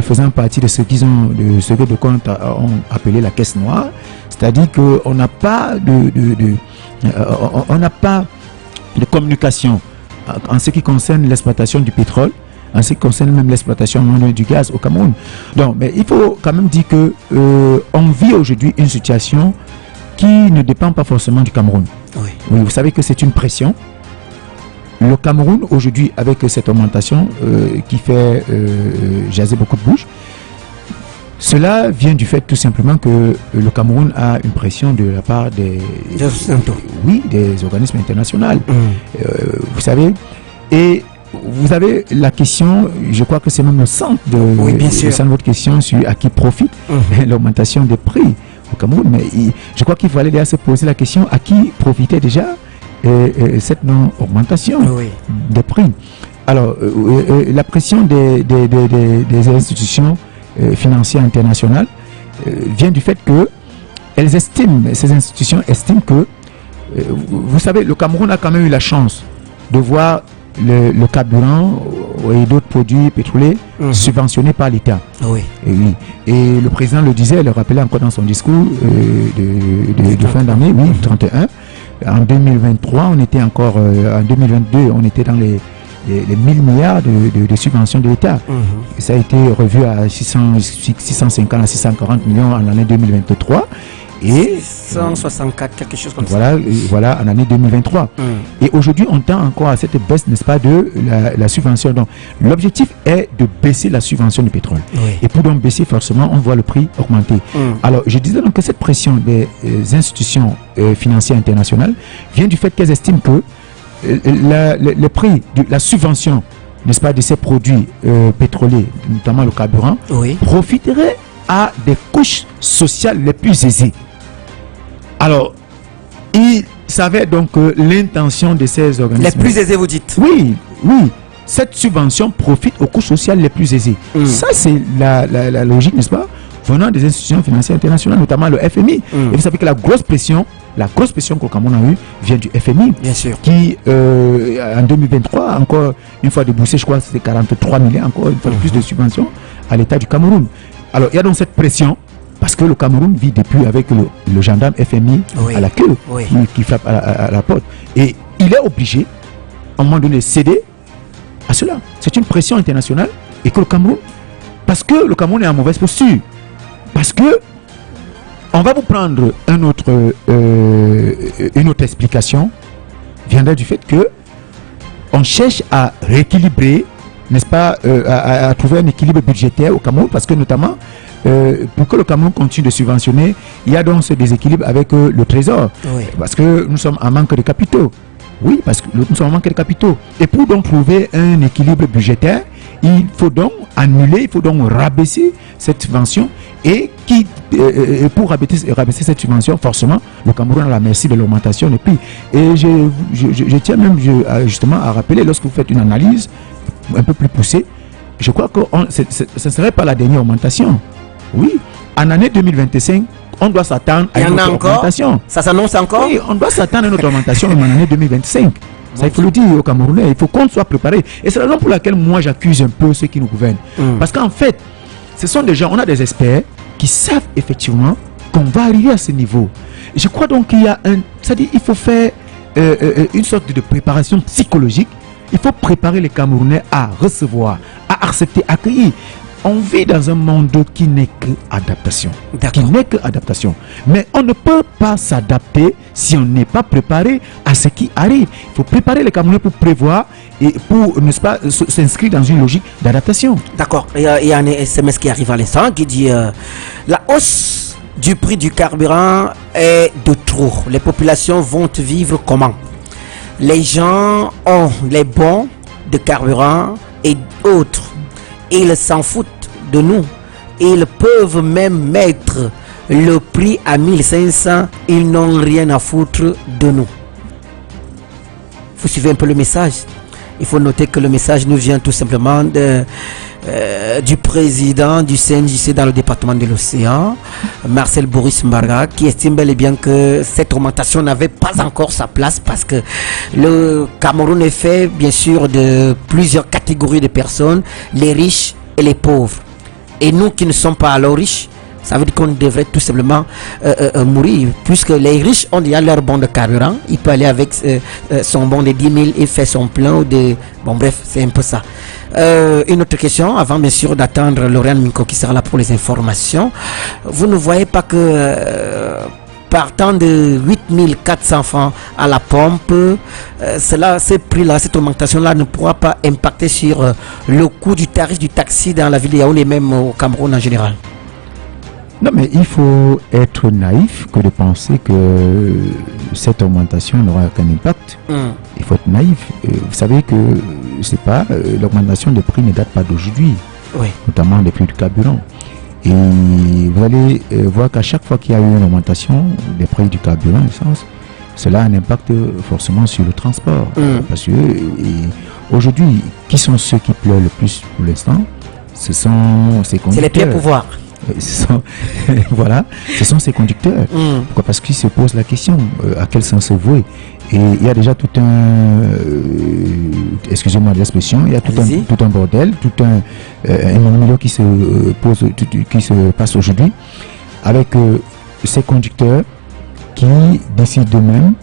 faisant partie de ce qu'ils ont, de ce que de compte ont appelé la caisse noire, c'est-à-dire qu'on n'a pas de communication en ce qui concerne l'exploitation du pétrole, en ce qui concerne même l'exploitation du gaz au Cameroun. Donc, mais il faut quand même dire que on vit aujourd'hui une situation qui ne dépend pas forcément du Cameroun. Oui, vous savez que c'est une pression. Le Cameroun, aujourd'hui, avec cette augmentation qui fait jaser beaucoup de bouches, cela vient du fait tout simplement que le Cameroun a une pression de la part des organismes internationaux. Vous savez, et vous avez la question, je crois que c'est même le centre de, votre question sur à qui profite l'augmentation des prix au Cameroun. Mais je crois qu'il faut aller là se poser la question à qui profitait déjà cette non-augmentation des prix. Alors, la pression des institutions financières internationales vient du fait que ces institutions estiment que, vous savez, le Cameroun a quand même eu la chance de voir le carburant et d'autres produits pétroliers subventionnés par l'État. Et le président le disait, le rappelait encore dans son discours de fin d'année, 31. En 2023, on était encore, en 2022, on était dans les 1000 milliards de subventions de l'État. Ça a été revu à 650 à 640 millions en l'année 2023. Et 164, quelque chose comme ça. Voilà, en l'année 2023. Et aujourd'hui, on tend encore à cette baisse, n'est-ce pas, de la subvention. Donc, l'objectif est de baisser la subvention du pétrole. Et pour donc baisser, forcément, on voit le prix augmenter. Alors, je disais donc que cette pression des institutions financières internationales vient du fait qu'elles estiment que le prix de la subvention, n'est-ce pas, de ces produits pétroliers, notamment le carburant, profiterait à des couches sociales les plus aisées. Alors, il savait donc que l'intention de ces organismes... Les plus aisés, vous dites? Oui. Cette subvention profite aux couches sociales les plus aisées. Ça, c'est la logique, n'est-ce pas, venant des institutions financières internationales, notamment le FMI. Et vous savez que la grosse pression que le Cameroun a eue vient du FMI, bien sûr, qui en 2023, encore une fois déboursé, je crois que c'était 43 milliards, encore une fois de plus de subventions à l'État du Cameroun. Alors il y a donc cette pression, parce que le Cameroun vit depuis avec le gendarme FMI à la queue, qui frappe à la porte. Et il est obligé, à un moment donné, de céder à cela. C'est une pression internationale, et que le Cameroun, parce que le Cameroun est en mauvaise posture, parce que on va vous prendre une autre explication, viendra du fait que on cherche à rééquilibrer, n'est-ce pas, à trouver un équilibre budgétaire au Cameroun, parce que notamment, pour que le Cameroun continue de subventionner, il y a donc ce déséquilibre avec le Trésor, parce que nous sommes en manque de capitaux. Oui, parce que nous sommes en manque de capitaux. Et pour donc trouver un équilibre budgétaire, il faut donc annuler, il faut donc rabaisser cette subvention. Et pour rabaisser cette subvention, forcément, le Cameroun a la merci de l'augmentation des prix. Et je tiens même justement à rappeler, lorsque vous faites une analyse un peu plus poussée, je crois que ce ne serait pas la dernière augmentation. Oui, en année 2025, on doit s'attendre à une autre augmentation. Ça s'annonce encore? Oui, on doit s'attendre à une autre augmentation en année 2025. Ça, il faut le dire aux Camerounais, il faut qu'on soit préparé. Et c'est la raison pour laquelle moi j'accuse un peu ceux qui nous gouvernent. Parce qu'en fait, ce sont des gens, on a des experts qui savent effectivement qu'on va arriver à ce niveau. Et je crois donc qu'il y a c'est-à-dire il faut faire une sorte de préparation psychologique. Il faut préparer les Camerounais à recevoir, à accepter, à accueillir. On vit dans un monde qui n'est que adaptation. Mais on ne peut pas s'adapter si on n'est pas préparé à ce qui arrive. Il faut préparer les Camerounais pour prévoir et pour, n'est-ce pas, s'inscrire dans une logique d'adaptation. D'accord. Il y a un SMS qui arrive à l'instant qui dit la hausse du prix du carburant est de trop. Les populations vont vivre comment? Les gens ont les bons de carburant et autres. Ils s'en foutent de nous. Ils peuvent même mettre le prix à 1500. Ils n'ont rien à foutre de nous. Vous suivez un peu le message. Il faut noter que le message nous vient tout simplement du président du CNJC dans le département de l'Océan, Marcel Boris Mbarga, qui estime bel et bien que cette augmentation n'avait pas encore sa place parce que le Cameroun est fait bien sûr de plusieurs catégories de personnes, les riches et les pauvres. Et nous qui ne sommes pas alors riches, ça veut dire qu'on devrait tout simplement mourir, puisque les riches ont déjà leur bon de carburant. Il peut aller avec son bon de 10 000 et faire son plein. Bon bref, c'est un peu ça. Une autre question, avant bien sûr d'attendre Lauriane Minko qui sera là pour les informations. Vous ne voyez pas que partant de 8 400 francs à la pompe, ces prix-là, cette augmentation-là ne pourra pas impacter sur le coût du tarif du taxi dans la ville de Yaoundé et même au Cameroun en général? Non, mais il faut être naïf que de penser que cette augmentation n'aura aucun impact. Il faut être naïf. Vous savez que c'est pas l'augmentation des prix ne date pas d'aujourd'hui, notamment des prix du carburant. Et vous allez voir qu'à chaque fois qu'il y a eu une augmentation des prix du carburant, cela a un impact forcément sur le transport. Parce que aujourd'hui, qui sont ceux qui pleurent le plus pour l'instant? Ce sont ces conducteurs. C'est les pieds pouvoirs. Voilà, ce sont ces conducteurs. Pourquoi? Parce qu'ils se posent la question à quel sens se vouer. Et il y a déjà tout un excusez-moi de l'expression, il y a tout un bordel, tout un milieu qui se pose, qui se passe aujourd'hui avec ces conducteurs qui décident d'eux-mêmes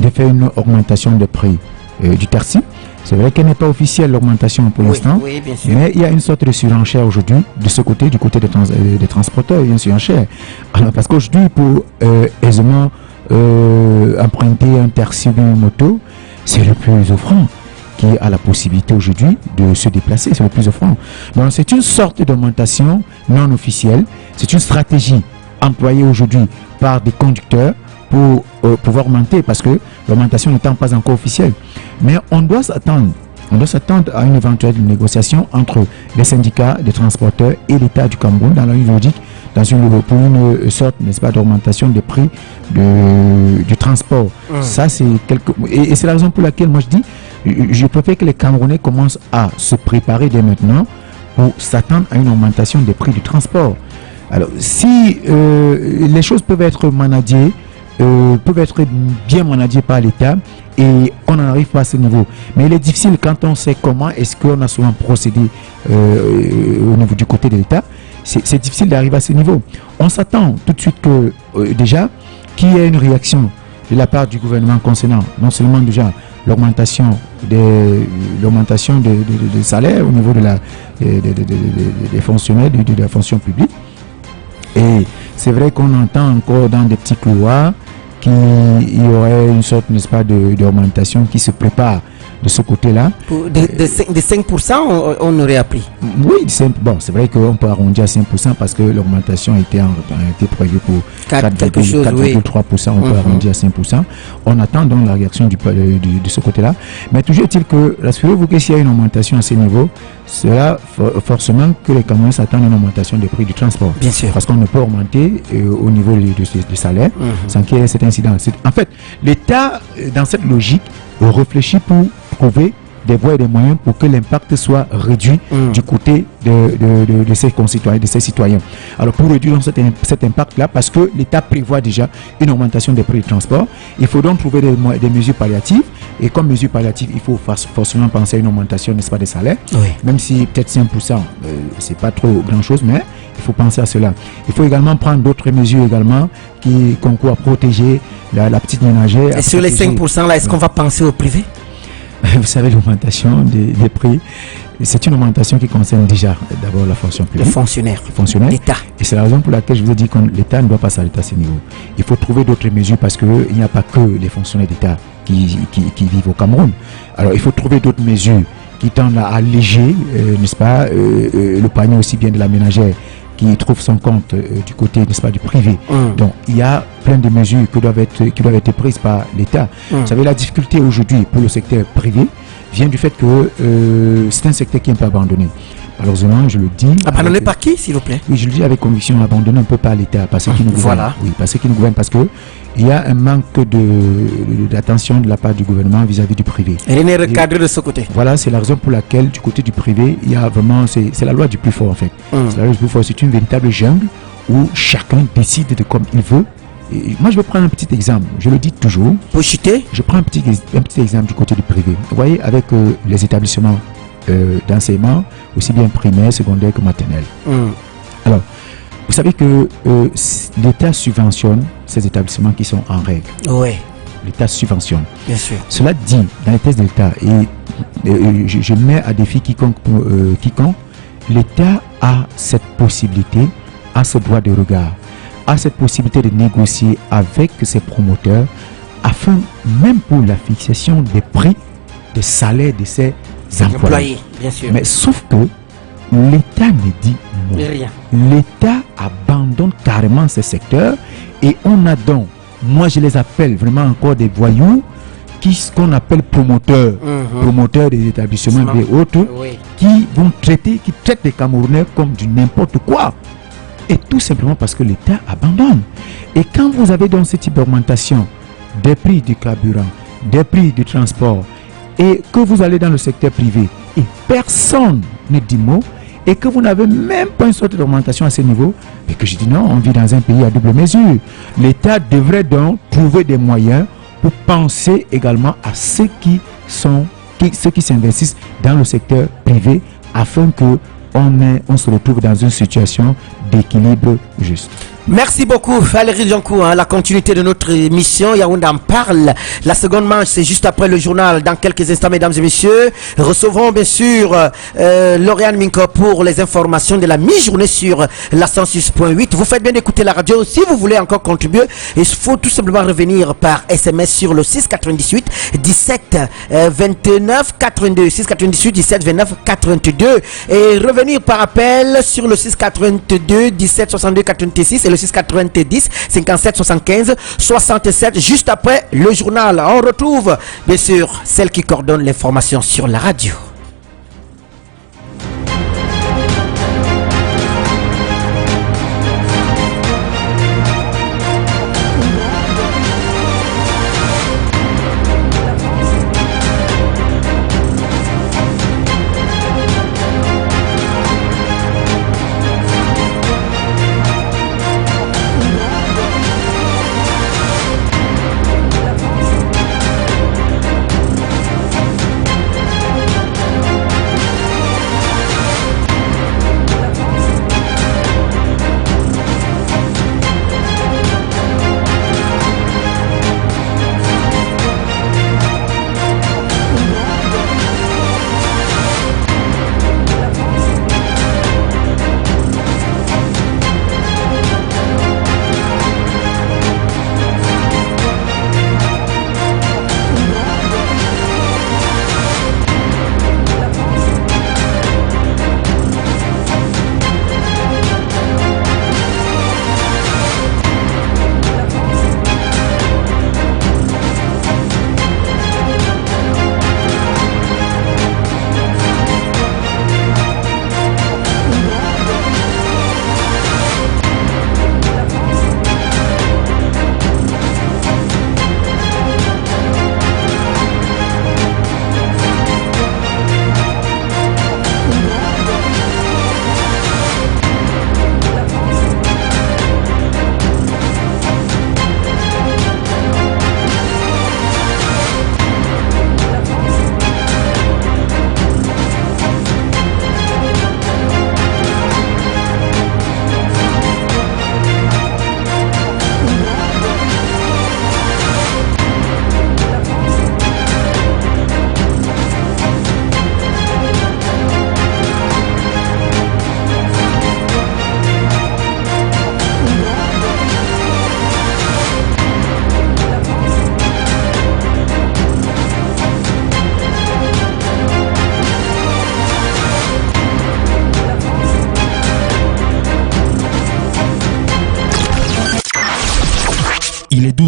de faire une augmentation de prix du taxi. C'est vrai qu'elle n'est pas officielle l'augmentation pour l'instant, mais il y a une sorte de surenchère aujourd'hui de ce côté, du côté des transporteurs, il y a une surenchère. Alors, parce qu'aujourd'hui, pour aisément emprunter un taxi ou une moto, c'est le plus offrant qui a la possibilité aujourd'hui de se déplacer, c'est le plus offrant. Donc c'est une sorte d'augmentation non officielle, c'est une stratégie employée aujourd'hui par des conducteurs pour pouvoir augmenter, parce que l'augmentation n'étant pas encore officielle. Mais on doit s'attendre à une éventuelle négociation entre les syndicats des transporteurs et l'État du Cameroun dans une logique, pour une sorte, n'est-ce pas, d'augmentation des prix du transport. Ça, c'est et c'est la raison pour laquelle moi je dis, je préfère que les Camerounais commencent à se préparer dès maintenant pour s'attendre à une augmentation des prix du transport. Alors, si les choses peuvent être managées, peuvent être bien managées par l'État et on n'en arrive pas à ce niveau. Mais il est difficile quand on sait comment est-ce qu'on a souvent procédé au niveau du côté de l'État. C'est difficile d'arriver à ce niveau. On s'attend tout de suite que déjà qu'il y ait une réaction de la part du gouvernement concernant non seulement déjà l'augmentation des salaires au niveau des fonctionnaires de la fonction publique. Et c'est vrai qu'on entend encore dans des petits couloirs qu'il y aurait une sorte, n'est-ce pas, d'augmentation qui se prépare de ce côté-là. De 5%, on aurait appris. Oui, bon, c'est vrai qu'on peut arrondir à 5% parce que l'augmentation était prévue pour 4,3%, on peut arrondir à 5%. On attend donc la réaction de ce côté-là. Mais toujours est-il que, rassurez-vous que s'il y a une augmentation à ce niveau, cela forcément que les Camerounais s'attendent à une augmentation des prix du transport. Bien sûr. Parce qu'on ne peut augmenter au niveau du salaire sans qu'il y ait cet incident. En fait, l'État, dans cette logique, réfléchit pour trouver des voies et des moyens pour que l'impact soit réduit du côté de ses concitoyens, de ses citoyens. Alors pour réduire cet impact-là, parce que l'État prévoit déjà une augmentation des prix de transport, il faut donc trouver des mesures palliatives. Et comme mesure palliative, il faut forcément penser à une augmentation, n'est-ce pas, des salaires. Oui. Même si peut-être 5%, c'est pas trop grand-chose, mais il faut penser à cela. Il faut également prendre d'autres mesures également qui concourent à protéger la petite ménagère. Et sur les 5% là, est-ce qu'on va penser au privé? Vous savez, l'augmentation des prix, c'est une augmentation qui concerne déjà d'abord la fonction publique. Les fonctionnaires. L'État. Et c'est la raison pour laquelle je vous ai dit que l'État ne doit pas s'arrêter à ce niveau. Il faut trouver d'autres mesures parce qu'il n'y a pas que les fonctionnaires d'État qui vivent au Cameroun. Alors il faut trouver d'autres mesures qui tendent à alléger, n'est-ce pas, le panier aussi bien de la ménagère qui trouve son compte du côté, n'est-ce pas, du privé. Donc il y a plein de mesures qui doivent être prises par l'État. Vous savez, la difficulté aujourd'hui pour le secteur privé vient du fait que c'est un secteur qui est un peu abandonné. Malheureusement, je le dis. Abandonné par qui, s'il vous plaît? Oui, je le dis avec conviction, abandonné un peu par l'État, parce qu'il nous gouverne. Voilà. Oui, parce qu'il nous gouverne, parce que il y a un manque d'attention de la part du gouvernement vis-à-vis du privé. Et il est recadré de ce côté. Voilà, c'est la raison pour laquelle du côté du privé, il y a vraiment, c'est la loi du plus fort en fait. C'est la loi du plus fort, c'est une véritable jungle où chacun décide de comme il veut. Et moi, je vais prendre un petit exemple. Je le dis toujours. Pour chuter. Je prends un petit exemple du côté du privé. Vous voyez, avec les établissements d'enseignement, aussi bien primaire, secondaire que maternelle. Alors, vous savez que l'État subventionne ces établissements qui sont en règle. Oui. L'État subventionne. Bien sûr. Cela dit, dans les thèses de l'État, et je mets à défi quiconque, l'État a cette possibilité, a ce droit de regard, a cette possibilité de négocier avec ses promoteurs afin, même pour la fixation des prix, des salaires de ses employés. Bien sûr. Mais sauf que l'État ne dit non. Rien. L'État abandonne carrément ces secteurs et on a donc, moi je les appelle vraiment encore des voyous, qu'on appelle promoteurs, promoteurs des établissements et autres, qui traitent les Camerounais comme du n'importe quoi. Et tout simplement parce que l'État abandonne. Et quand vous avez donc ce type d'augmentation des prix du carburant, des prix du transport, et que vous allez dans le secteur privé et personne ne dit mot, et que vous n'avez même pas une sorte d'augmentation à ce niveau, et que je dis non, on vit dans un pays à double mesure. L'État devrait donc trouver des moyens pour penser également à ceux qui s'investissent dans le secteur privé afin que on se retrouve dans une situation d'équilibre juste. Merci beaucoup Valérie Jankou, la continuité de notre émission Yaoundé en parle. La seconde manche, c'est juste après le journal. Dans quelques instants, mesdames et messieurs, recevons bien sûr Lauriane Minko pour les informations de la mi-journée sur la 106.8. Vous faites bien d'écouter la radio. Si vous voulez encore contribuer, il faut tout simplement revenir par SMS sur le 698 17 29 82 698 17 29 82 et revenir par appel sur le 682 17 62 86 et le 690 57 75 67 juste après le journal. On retrouve bien sûr celle qui coordonne l'information sur la radio.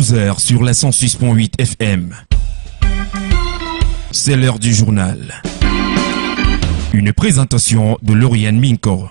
12h sur la 106.8 FM. C'est l'heure du journal. Une présentation de Lauriane Minko.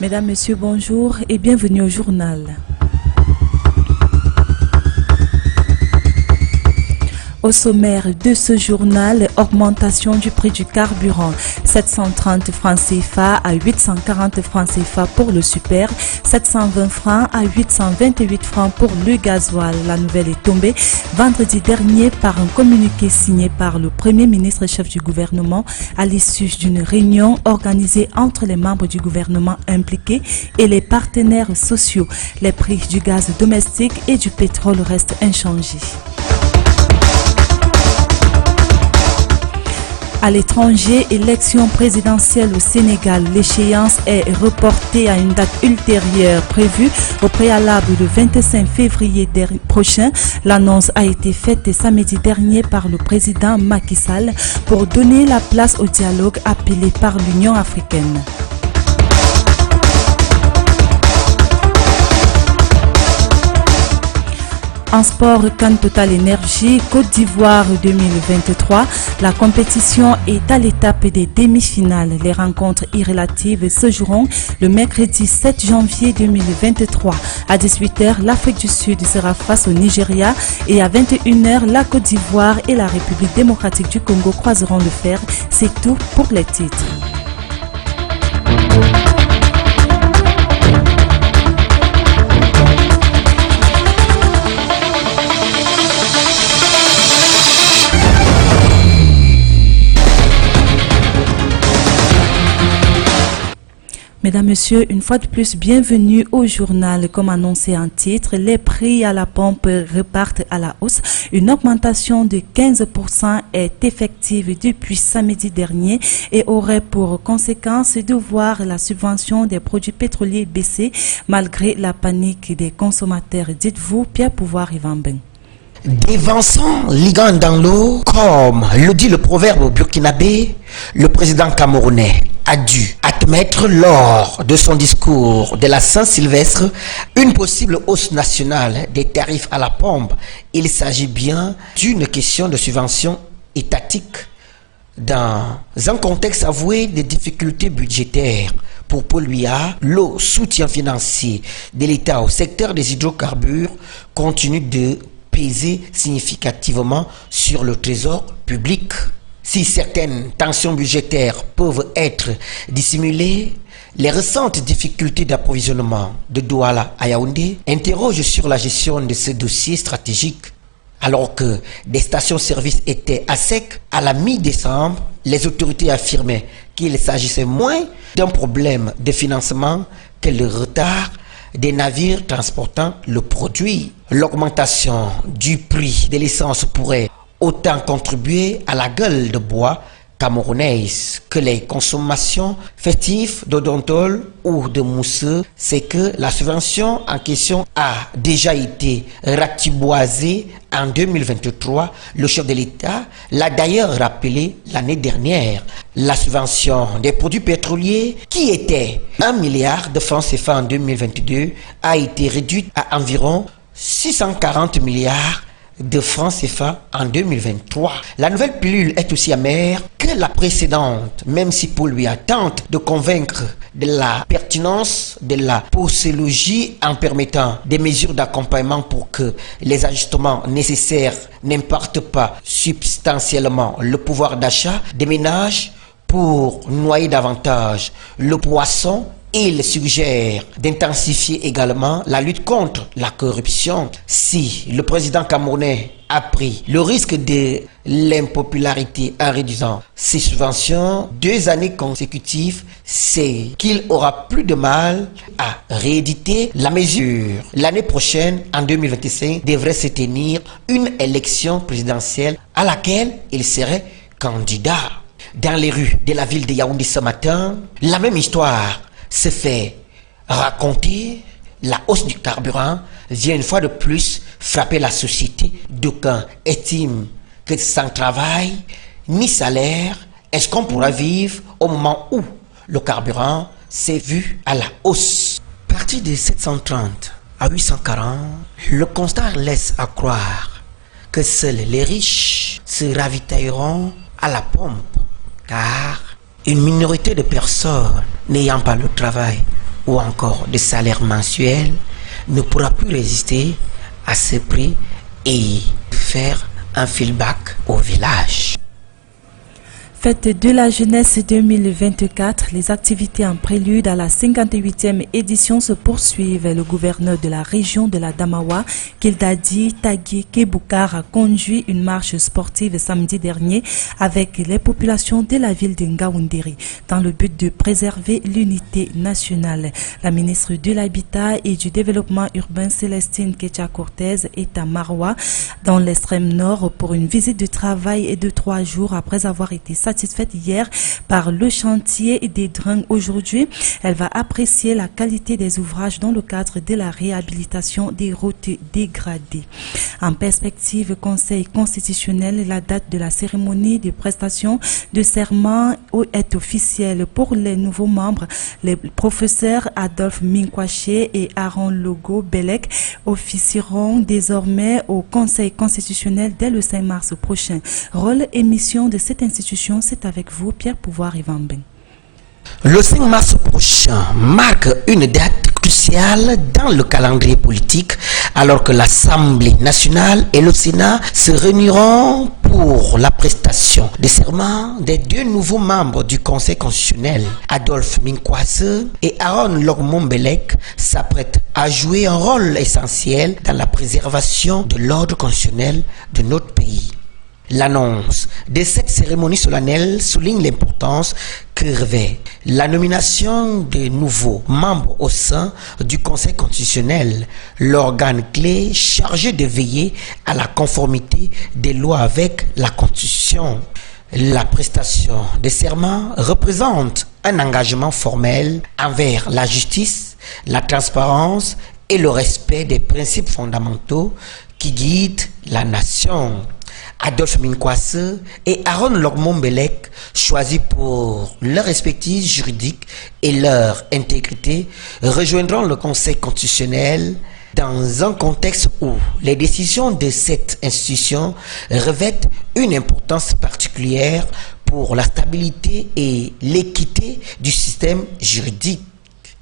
Mesdames, Messieurs, bonjour et bienvenue au journal. Au sommaire de ce journal, augmentation du prix du carburant, 730 francs CFA à 840 francs CFA pour le super, 720 francs à 828 francs pour le gasoil. La nouvelle est tombée vendredi dernier par un communiqué signé par le Premier ministre chef du gouvernement à l'issue d'une réunion organisée entre les membres du gouvernement impliqués et les partenaires sociaux. Les prix du gaz domestique et du pétrole restent inchangés. À l'étranger, élection présidentielle au Sénégal. L'échéance est reportée à une date ultérieure prévue au préalable le 25 février prochain. L'annonce a été faite samedi dernier par le président Macky Sall pour donner la place au dialogue appelé par l'Union africaine. En sport, CAN Total Énergie, Côte d'Ivoire 2023. La compétition est à l'étape des demi-finales. Les rencontres irrélatives se joueront le mercredi 7 janvier 2023. À 18h, l'Afrique du Sud sera face au Nigeria et à 21h, la Côte d'Ivoire et la République démocratique du Congo croiseront le fer. C'est tout pour les titres. Mesdames, Messieurs, une fois de plus, bienvenue au journal. Comme annoncé en titre, les prix à la pompe repartent à la hausse. Une augmentation de 15% est effective depuis samedi dernier et aurait pour conséquence de voir la subvention des produits pétroliers baisser malgré la panique des consommateurs. Dites-vous, Pierre Pouvoir Yvambin. Dévançant Ligan dans l'eau, comme le dit le proverbe burkinabé, le président camerounais a dû admettre lors de son discours de la Saint-Sylvestre une possible hausse nationale des tarifs à la pompe. Il s'agit bien d'une question de subvention étatique dans un contexte avoué de difficultés budgétaires. Pour Paul Biya, le soutien financier de l'État au secteur des hydrocarbures continue de peser significativement sur le trésor public. Si certaines tensions budgétaires peuvent être dissimulées, les récentes difficultés d'approvisionnement de Douala à Yaoundé interrogent sur la gestion de ce dossier stratégique. Alors que des stations-service étaient à sec, à la mi-décembre, les autorités affirmaient qu'il s'agissait moins d'un problème de financement que le retard des navires transportant le produit. L'augmentation du prix de l'essence pourrait autant contribuer à la gueule de bois camerounaise que les consommations festives d'odontol ou de mousseux. C'est que la subvention en question a déjà été ratiboisée en 2023. Le chef de l'État l'a d'ailleurs rappelé l'année dernière. La subvention des produits pétroliers, qui était 1 milliard de francs CFA en 2022, a été réduite à environ 640 milliards de francs CFA en 2023. La nouvelle pilule est aussi amère que la précédente, même si Paul Biya tente de convaincre de la pertinence de la posologie en permettant des mesures d'accompagnement pour que les ajustements nécessaires n'impactent pas substantiellement le pouvoir d'achat des ménages pour noyer davantage le poisson Il suggère d'intensifier également la lutte contre la corruption. Si le président camerounais a pris le risque de l'impopularité en réduisant ses subventions 2 années consécutives, c'est qu'il aura plus de mal à rééditer la mesure. L'année prochaine, en 2025, devrait se tenir une élection présidentielle à laquelle il serait candidat. Dans les rues de la ville de Yaoundé ce matin, la même histoire se fait raconter. La hausse du carburant vient une fois de plus frapper la société. D'aucuns estiment que sans travail ni salaire, est-ce qu'on pourra vivre au moment où le carburant s'est vu à la hausse? À partir de 730 à 840, le constat laisse à croire que seuls les riches se ravitailleront à la pompe, car une minorité de personnes n'ayant pas le travail ou encore de salaire mensuel ne pourra plus résister à ce prix et faire un feedback au village. Fête de la jeunesse 2024, les activités en prélude à la 58e édition se poursuivent. Le gouverneur de la région de la Damawa, Kildadi Tagui Keboukar, a conduit une marche sportive samedi dernier avec les populations de la ville de Ngaoundéry dans le but de préserver l'unité nationale. La ministre de l'Habitat et du Développement urbain Célestine Ketia-Cortez est à Maroua, dans l'extrême nord, pour une visite de travail et de 3 jours après avoir été satisfaite hier par le chantier des drains. Aujourd'hui, elle va apprécier la qualité des ouvrages dans le cadre de la réhabilitation des routes dégradées. En perspective, Conseil constitutionnel, la date de la cérémonie de prestation de serment est officielle pour les nouveaux membres. Les professeurs Adolphe Minkwaché et Aaron Logo Belek officieront désormais au Conseil constitutionnel dès le 5 mars prochain. Rôle et mission de cette institution, c'est avec vous, Pierre Pouvoir et Van Ben. Le 5 mars prochain marque une date cruciale dans le calendrier politique, alors que l'Assemblée nationale et le Sénat se réuniront pour la prestation de serment des 2 nouveaux membres du Conseil constitutionnel. Adolphe Minkwase et Aaron Logmombelek s'apprêtent à jouer un rôle essentiel dans la préservation de l'ordre constitutionnel de notre pays. L'annonce de cette cérémonie solennelle souligne l'importance que revêt la nomination de nouveaux membres au sein du Conseil constitutionnel, l'organe clé chargé de veiller à la conformité des lois avec la Constitution. La prestation de serment représente un engagement formel envers la justice, la transparence et le respect des principes fondamentaux qui guident la nation. Adolphe Minkwase et Aaron Logmombelek, choisis pour leur expertise juridique et leur intégrité, rejoindront le Conseil constitutionnel dans un contexte où les décisions de cette institution revêtent une importance particulière pour la stabilité et l'équité du système juridique.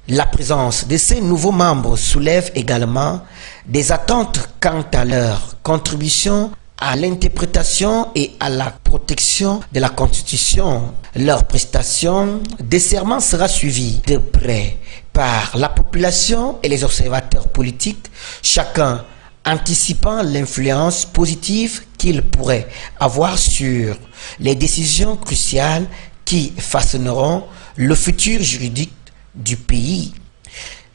La présence de ces nouveaux membres soulève également des attentes quant à leur contribution à l'interprétation et à la protection de la Constitution. Leur prestation de serment sera suivie de près par la population et les observateurs politiques, chacun anticipant l'influence positive qu'ils pourraient avoir sur les décisions cruciales qui façonneront le futur juridique du pays.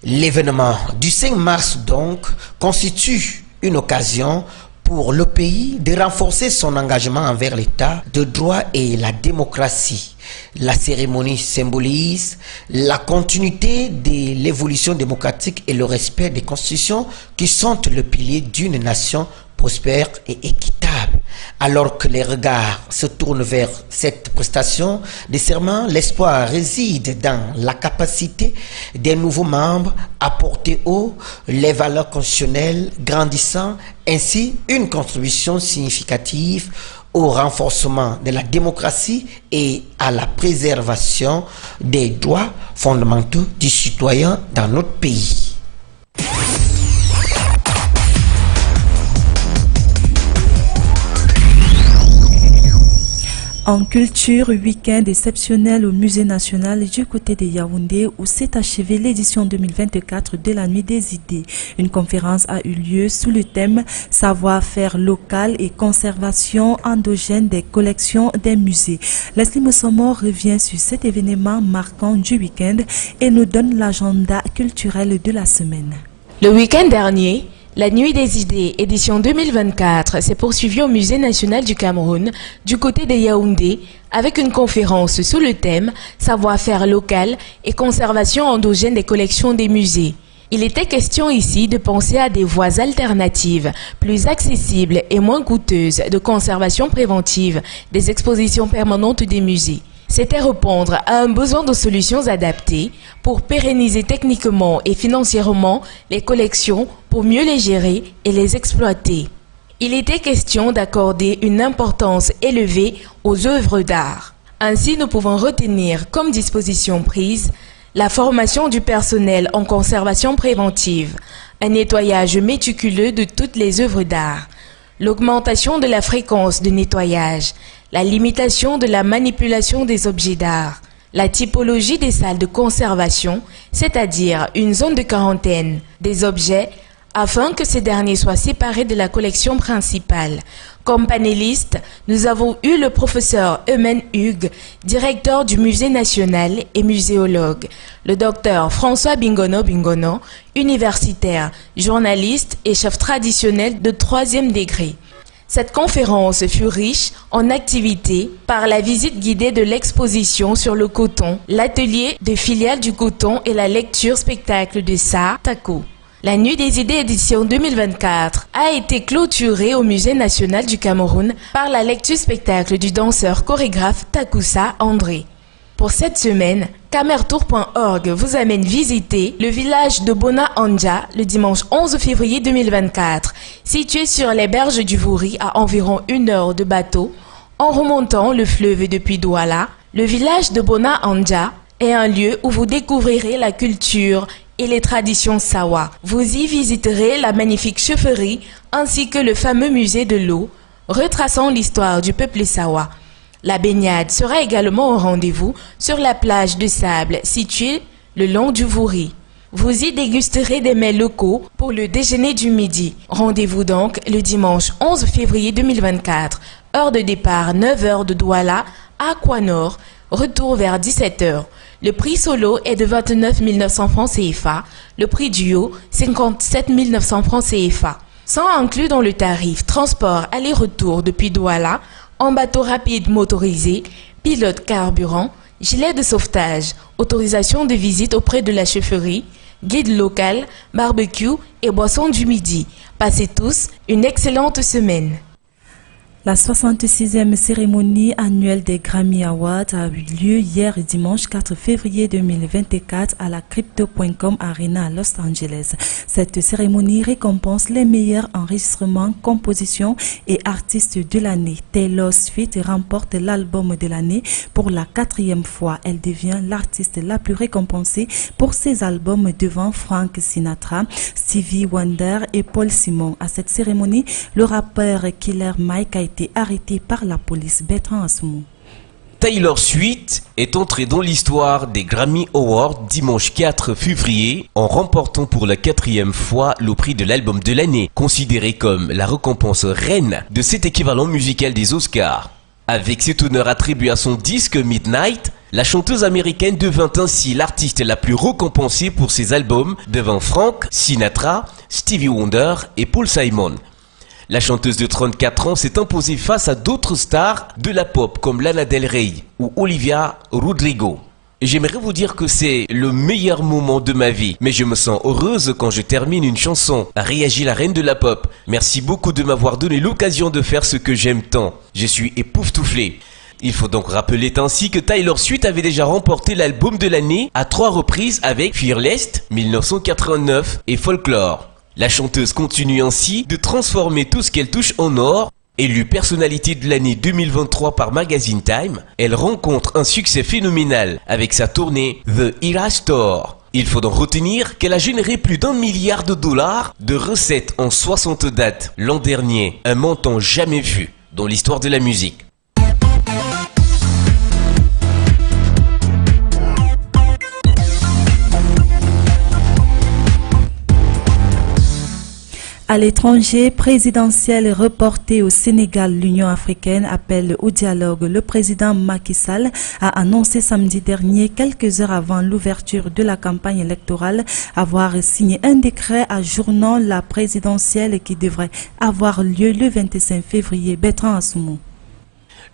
L'événement du 5 mars donc constitue une occasion pour le pays de renforcer son engagement envers l'État de droit et la démocratie. La cérémonie symbolise la continuité de l'évolution démocratique et le respect des constitutions qui sont le pilier d'une nation prospère et équitable. Alors que les regards se tournent vers cette prestation de serment, l'espoir réside dans la capacité des nouveaux membres à porter haut les valeurs constitutionnelles, grandissant ainsi une contribution significative au renforcement de la démocratie et à la préservation des droits fondamentaux du citoyen dans notre pays. En culture, week-end exceptionnel au Musée national du côté de Yaoundé où s'est achevée l'édition 2024 de la Nuit des idées. Une conférence a eu lieu sous le thème « Savoir-faire local et conservation endogène des collections des musées ». Leslie Moussomo revient sur cet événement marquant du week-end et nous donne l'agenda culturel de la semaine. Le week-end dernier, la Nuit des idées, édition 2024, s'est poursuivie au Musée national du Cameroun, du côté de Yaoundé, avec une conférence sous le thème « Savoir-faire local et conservation endogène des collections des musées ». Il était question ici de penser à des voies alternatives, plus accessibles et moins coûteuses de conservation préventive des expositions permanentes des musées. C'était répondre à un besoin de solutions adaptées pour pérenniser techniquement et financièrement les collections pour mieux les gérer et les exploiter. Il était question d'accorder une importance élevée aux œuvres d'art. Ainsi, nous pouvons retenir comme disposition prise la formation du personnel en conservation préventive, un nettoyage méticuleux de toutes les œuvres d'art, l'augmentation de la fréquence de nettoyage, la limitation de la manipulation des objets d'art, la typologie des salles de conservation, c'est-à-dire une zone de quarantaine des objets afin que ces derniers soient séparés de la collection principale. Comme panéliste, nous avons eu le professeur Eumen Hugues, directeur du Musée national et muséologue, le docteur François Bingono, universitaire, journaliste et chef traditionnel de 3e degré. Cette conférence fut riche en activités par la visite guidée de l'exposition sur le coton, l'atelier de filiale du coton et la lecture spectacle de Sa Tako. La Nuit des idées édition 2024 a été clôturée au Musée national du Cameroun par la lecture spectacle du danseur chorégraphe Takoussa André. Pour cette semaine, camertour.org vous amène visiter le village de Bona Anja le dimanche 11 février 2024, situé sur les berges du Vouri à environ 1 heure de bateau. En remontant le fleuve depuis Douala, le village de Bona Anja est un lieu où vous découvrirez la culture et les traditions Sawa. Vous y visiterez la magnifique chaufferie ainsi que le fameux musée de l'eau, retraçant l'histoire du peuple Sawa. La baignade sera également au rendez-vous sur la plage de sable située le long du Vouri. Vous y dégusterez des mets locaux pour le déjeuner du midi. Rendez-vous donc le dimanche 11 février 2024. Heure de départ 9h de Douala à Aquanor, retour vers 17h. Le prix solo est de 29 900 francs CFA, le prix duo 57 900 francs CFA. Sans inclus dans le tarif transport aller-retour depuis Douala, en bateau rapide motorisé, pilote carburant, gilet de sauvetage, autorisation de visite auprès de la chaufferie, guide local, barbecue et boisson du midi. Passez tous une excellente semaine. La 66e cérémonie annuelle des Grammy Awards a eu lieu hier dimanche 4 février 2024 à la Crypto.com Arena à Los Angeles. Cette cérémonie récompense les meilleurs enregistrements, compositions et artistes de l'année. Taylor Swift remporte l'album de l'année pour la 4e fois. Elle devient l'artiste la plus récompensée pour ses albums devant Frank Sinatra, Stevie Wonder et Paul Simon. À cette cérémonie, le rappeur Killer Mike a été arrêté par la police. Bertrand Assoumou. Taylor Swift est entrée dans l'histoire des Grammy Awards dimanche 4 février en remportant pour la 4e fois le prix de l'album de l'année, considéré comme la récompense reine de cet équivalent musical des Oscars. Avec cet honneur attribué à son disque Midnight, la chanteuse américaine devint ainsi l'artiste la plus récompensée pour ses albums devant Frank Sinatra, Stevie Wonder et Paul Simon. La chanteuse de 34 ans s'est imposée face à d'autres stars de la pop comme Lana Del Rey ou Olivia Rodrigo. J'aimerais vous dire que c'est le meilleur moment de ma vie, mais je me sens heureuse quand je termine une chanson, a réagi la reine de la pop. Merci beaucoup de m'avoir donné l'occasion de faire ce que j'aime tant. Je suis époustouflée. Il faut donc rappeler ainsi que Taylor Swift avait déjà remporté l'album de l'année à 3 reprises avec Fearless 1989 et Folklore. La chanteuse continue ainsi de transformer tout ce qu'elle touche en or. Élue personnalité de l'année 2023 par Magazine Time, elle rencontre un succès phénoménal avec sa tournée The Eras Tour. Il faut donc retenir qu'elle a généré plus d'1 milliard de dollars de recettes en 60 dates l'an dernier, un montant jamais vu dans l'histoire de la musique. À l'étranger, présidentielle reportée au Sénégal, l'Union africaine appelle au dialogue. Le président Macky Sall a annoncé samedi dernier, quelques heures avant l'ouverture de la campagne électorale, avoir signé un décret ajournant la présidentielle qui devrait avoir lieu le 25 février. Bertrand Assoumou.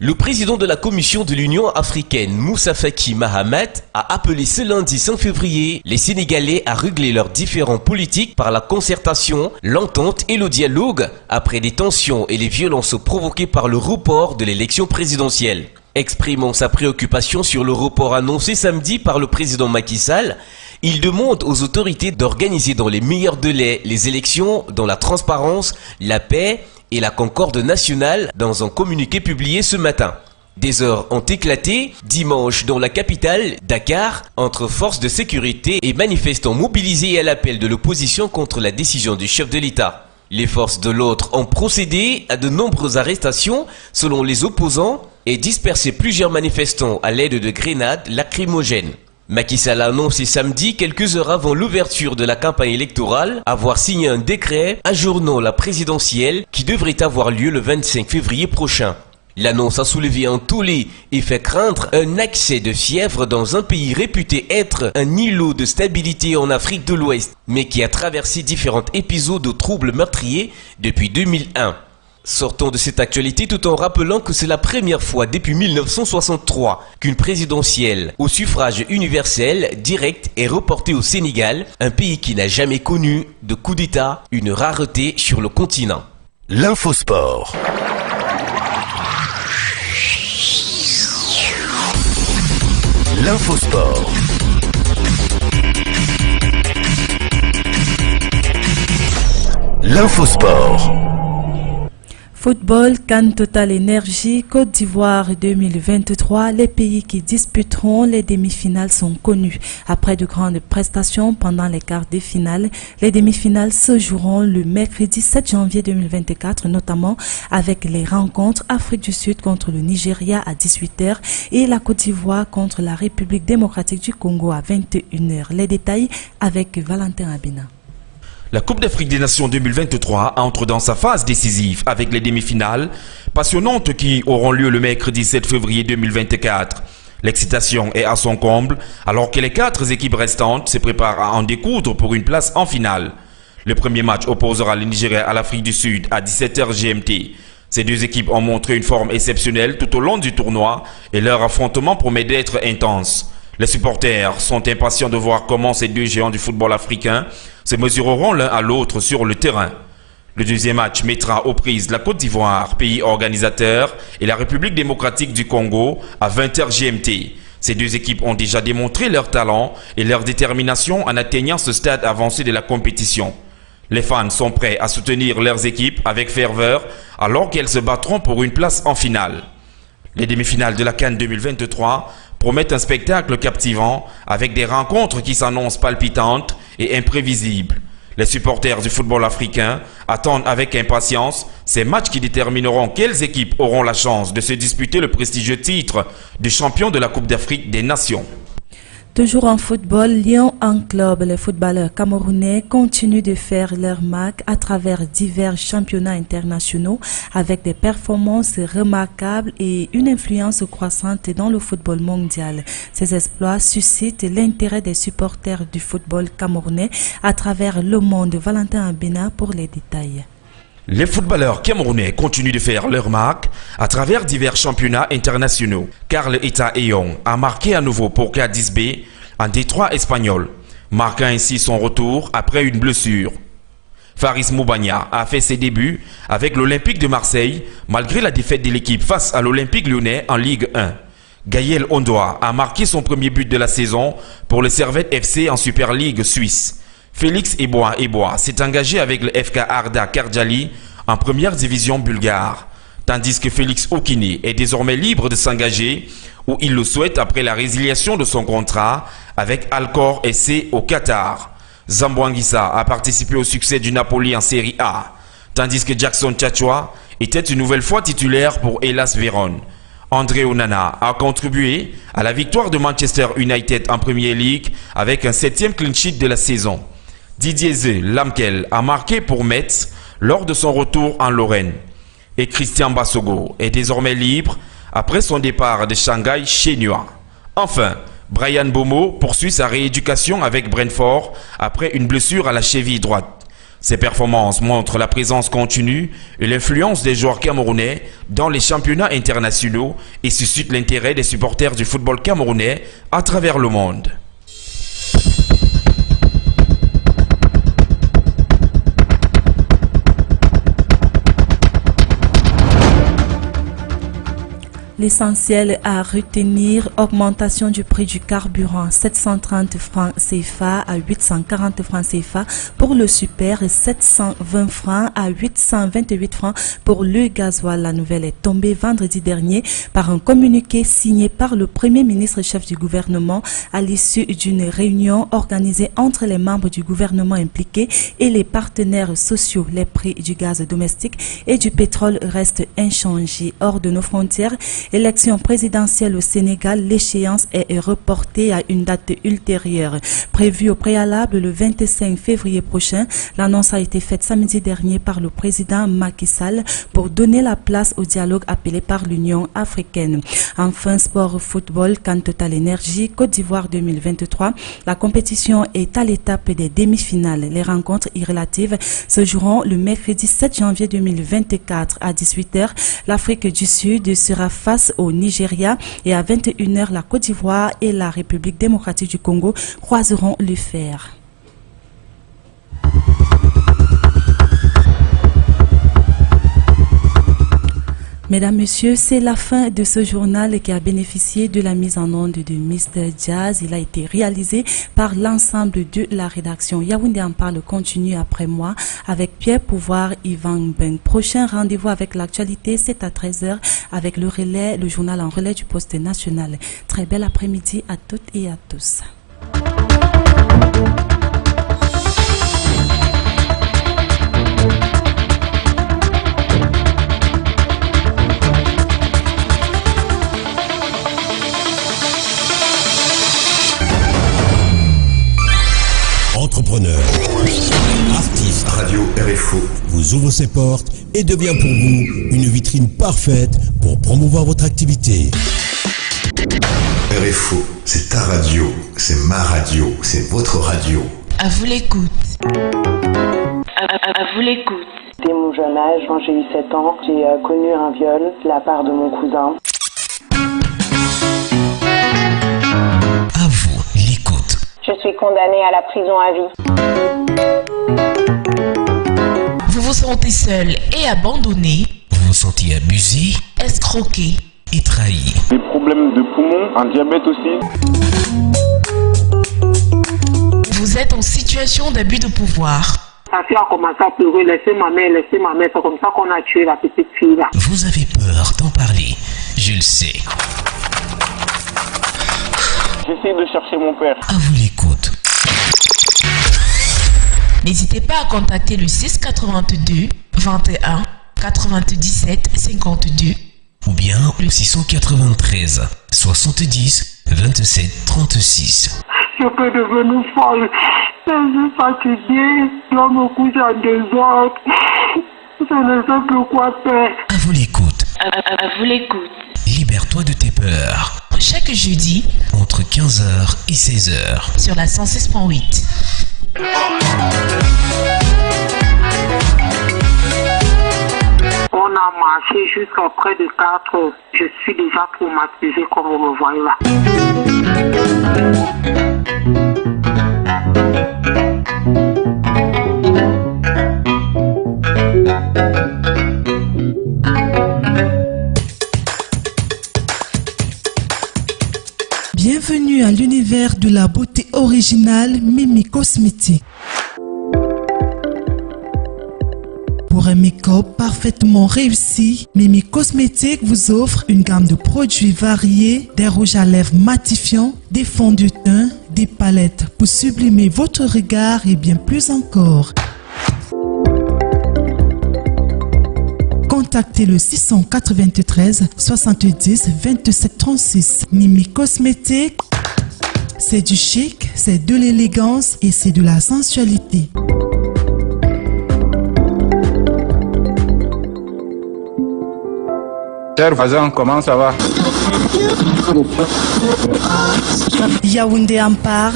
Le président de la Commission de l'Union africaine, Moussa Faki Mahamat, a appelé ce lundi 5 février les Sénégalais à régler leurs différends politiques par la concertation, l'entente et le dialogue après les tensions et les violences provoquées par le report de l'élection présidentielle. Exprimant sa préoccupation sur le report annoncé samedi par le président Macky Sall, il demande aux autorités d'organiser dans les meilleurs délais les élections dans la transparence, la paix et la concorde nationale dans un communiqué publié ce matin. Des heures ont éclaté dimanche dans la capitale, Dakar, entre forces de sécurité et manifestants mobilisés à l'appel de l'opposition contre la décision du chef de l'État. Les forces de l'ordre ont procédé à de nombreuses arrestations selon les opposants et dispersé plusieurs manifestants à l'aide de grenades lacrymogènes. Macky Sall a annoncé samedi, quelques heures avant l'ouverture de la campagne électorale, avoir signé un décret ajournant la présidentielle qui devrait avoir lieu le 25 février prochain. L'annonce a soulevé un tollé et fait craindre un accès de fièvre dans un pays réputé être un îlot de stabilité en Afrique de l'Ouest, mais qui a traversé différents épisodes de troubles meurtriers depuis 2001. Sortons de cette actualité tout en rappelant que c'est la première fois depuis 1963 qu'une présidentielle au suffrage universel direct est reportée au Sénégal, un pays qui n'a jamais connu de coup d'État, une rareté sur le continent. L'infosport. L'infosport. L'infosport. Football, CAN Total Énergie, Côte d'Ivoire 2023. Les pays qui disputeront les demi-finales sont connus. Après de grandes prestations pendant les quarts de finale, les demi-finales se joueront le mercredi 7 janvier 2024, notamment avec les rencontres Afrique du Sud contre le Nigeria à 18h et la Côte d'Ivoire contre la République démocratique du Congo à 21h. Les détails avec Valentin Abina. La Coupe d'Afrique des Nations 2023 entre dans sa phase décisive avec les demi-finales passionnantes qui auront lieu le mercredi 7 février 2024. L'excitation est à son comble alors que les 4 équipes restantes se préparent à en découdre pour une place en finale. Le premier match opposera le Nigeria à l'Afrique du Sud à 17h GMT. Ces deux équipes ont montré une forme exceptionnelle tout au long du tournoi et leur affrontement promet d'être intense. Les supporters sont impatients de voir comment ces deux géants du football africain se mesureront l'un à l'autre sur le terrain. Le deuxième match mettra aux prises la Côte d'Ivoire, pays organisateur, et la République démocratique du Congo à 20h GMT. Ces deux équipes ont déjà démontré leur talent et leur détermination en atteignant ce stade avancé de la compétition. Les fans sont prêts à soutenir leurs équipes avec ferveur alors qu'elles se battront pour une place en finale. Les demi-finales de la CAN 2023 promettent un spectacle captivant avec des rencontres qui s'annoncent palpitantes et imprévisibles. Les supporters du football africain attendent avec impatience ces matchs qui détermineront quelles équipes auront la chance de se disputer le prestigieux titre de champion de la Coupe d'Afrique des Nations. Toujours en football, Lyon en club, les footballeurs camerounais continuent de faire leur marque à travers divers championnats internationaux avec des performances remarquables et une influence croissante dans le football mondial. Ces exploits suscitent l'intérêt des supporters du football camerounais à travers le monde. Valentin Abena pour les détails. Les footballeurs camerounais continuent de faire leur marque à travers divers championnats internationaux. Karl Eta Eyong a marqué à nouveau pour Cadiz B en Détroit espagnol, marquant ainsi son retour après une blessure. Faris Moubania a fait ses débuts avec l'Olympique de Marseille malgré la défaite de l'équipe face à l'Olympique lyonnais en Ligue 1. Gaël Ondoa a marqué son premier but de la saison pour le Servette FC en Super League suisse. Félix Eboa s'est engagé avec le FK Arda Kardjali en première division bulgare, tandis que Félix Okini est désormais libre de s'engager où il le souhaite après la résiliation de son contrat avec Alcor SC au Qatar. Zamboanguissa a participé au succès du Napoli en Série A, tandis que Jackson Tchatchoua était une nouvelle fois titulaire pour Hellas Vérone. André Onana a contribué à la victoire de Manchester United en Premier League avec un 7e clean sheet de la saison. Didier Lamkel a marqué pour Metz lors de son retour en Lorraine. Et Christian Bassogo est désormais libre après son départ de Shanghai Shenhua. Enfin, Brian Bomo poursuit sa rééducation avec Brentford après une blessure à la cheville droite. Ses performances montrent la présence continue et l'influence des joueurs camerounais dans les championnats internationaux et suscitent l'intérêt des supporters du football camerounais à travers le monde. L'essentiel à retenir, augmentation du prix du carburant, 730 francs CFA à 840 francs CFA pour le super et 720 francs à 828 francs pour le gasoil. La nouvelle est tombée vendredi dernier par un communiqué signé par le Premier ministre chef du gouvernement à l'issue d'une réunion organisée entre les membres du gouvernement impliqués et les partenaires sociaux. Les prix du gaz domestique et du pétrole restent inchangés hors de nos frontières. Élection présidentielle au Sénégal, l'échéance est reportée à une date ultérieure. Prévue au préalable le 25 février prochain, l'annonce a été faite samedi dernier par le président Macky Sall pour donner la place au dialogue appelé par l'Union africaine. Enfin, sport football, CAN Total Énergie, Côte d'Ivoire 2023. La compétition est à l'étape des demi-finales. Les rencontres irrelatives se joueront le mercredi 7 janvier 2024 à 18h. L'Afrique du Sud sera face au Nigeria et à 21h, la Côte d'Ivoire et la République démocratique du Congo croiseront le fer. Mesdames, Messieurs, c'est la fin de ce journal qui a bénéficié de la mise en onde de Mr. Jazz. Il a été réalisé par l'ensemble de la rédaction. Yaoundé en parle continue après moi avec Pierre Pouvoir, Yvan Ben. Prochain rendez-vous avec l'actualité, c'est à 13h avec le relais, le journal en relais du Poste national. Très bel après-midi à toutes et à tous. Entrepreneur, artiste, Radio RFO vous ouvre ses portes et devient pour vous une vitrine parfaite pour promouvoir votre activité. RFO, c'est ta radio, c'est ma radio, c'est votre radio. À vous l'écoute. À vous l'écoute. Dès mon jeune âge, quand j'ai eu 7 ans, j'ai connu un viol de la part de mon cousin. À vous l'écoute. Je suis condamnée à la prison à vie. Vous vous sentez seul et abandonné. Vous vous sentez abusé, escroqué et trahi. Des problèmes de poumons, un diabète aussi. Vous êtes en situation d'abus de pouvoir. Sa fille a commencé à pleurer, laissez ma mère, c'est comme ça qu'on a tué la petite fille là. Vous avez peur d'en parler, je le sais. J'essaie de chercher mon père. À vous l'écoute. N'hésitez pas à contacter le 682 21 97 52 ou bien le 693 70 27 36. Je peux devenir folle. Je suis fatiguée. Je dois me coucher en désordre. Je ne sais plus quoi faire. À vous l'écoute. À vous l'écoute. Libère-toi de tes peurs. Chaque jeudi, entre 15h et 16h. Sur la 106.8. On a marché jusqu'à près de 4 heures. Je suis déjà traumatisée comme vous me voyez là. Bienvenue à l'univers de la beauté originale Mimi Cosmétique. Pour un make-up parfaitement réussi, Mimi Cosmétique vous offre une gamme de produits variés, des rouges à lèvres matifiants, des fonds de teint, des palettes pour sublimer votre regard et bien plus encore. Contactez le 693 70 27 36. Mimi Cosmétique, c'est du chic, c'est de l'élégance et c'est de la sensualité. Cher voisin, comment ça va? Yaoundé en parle.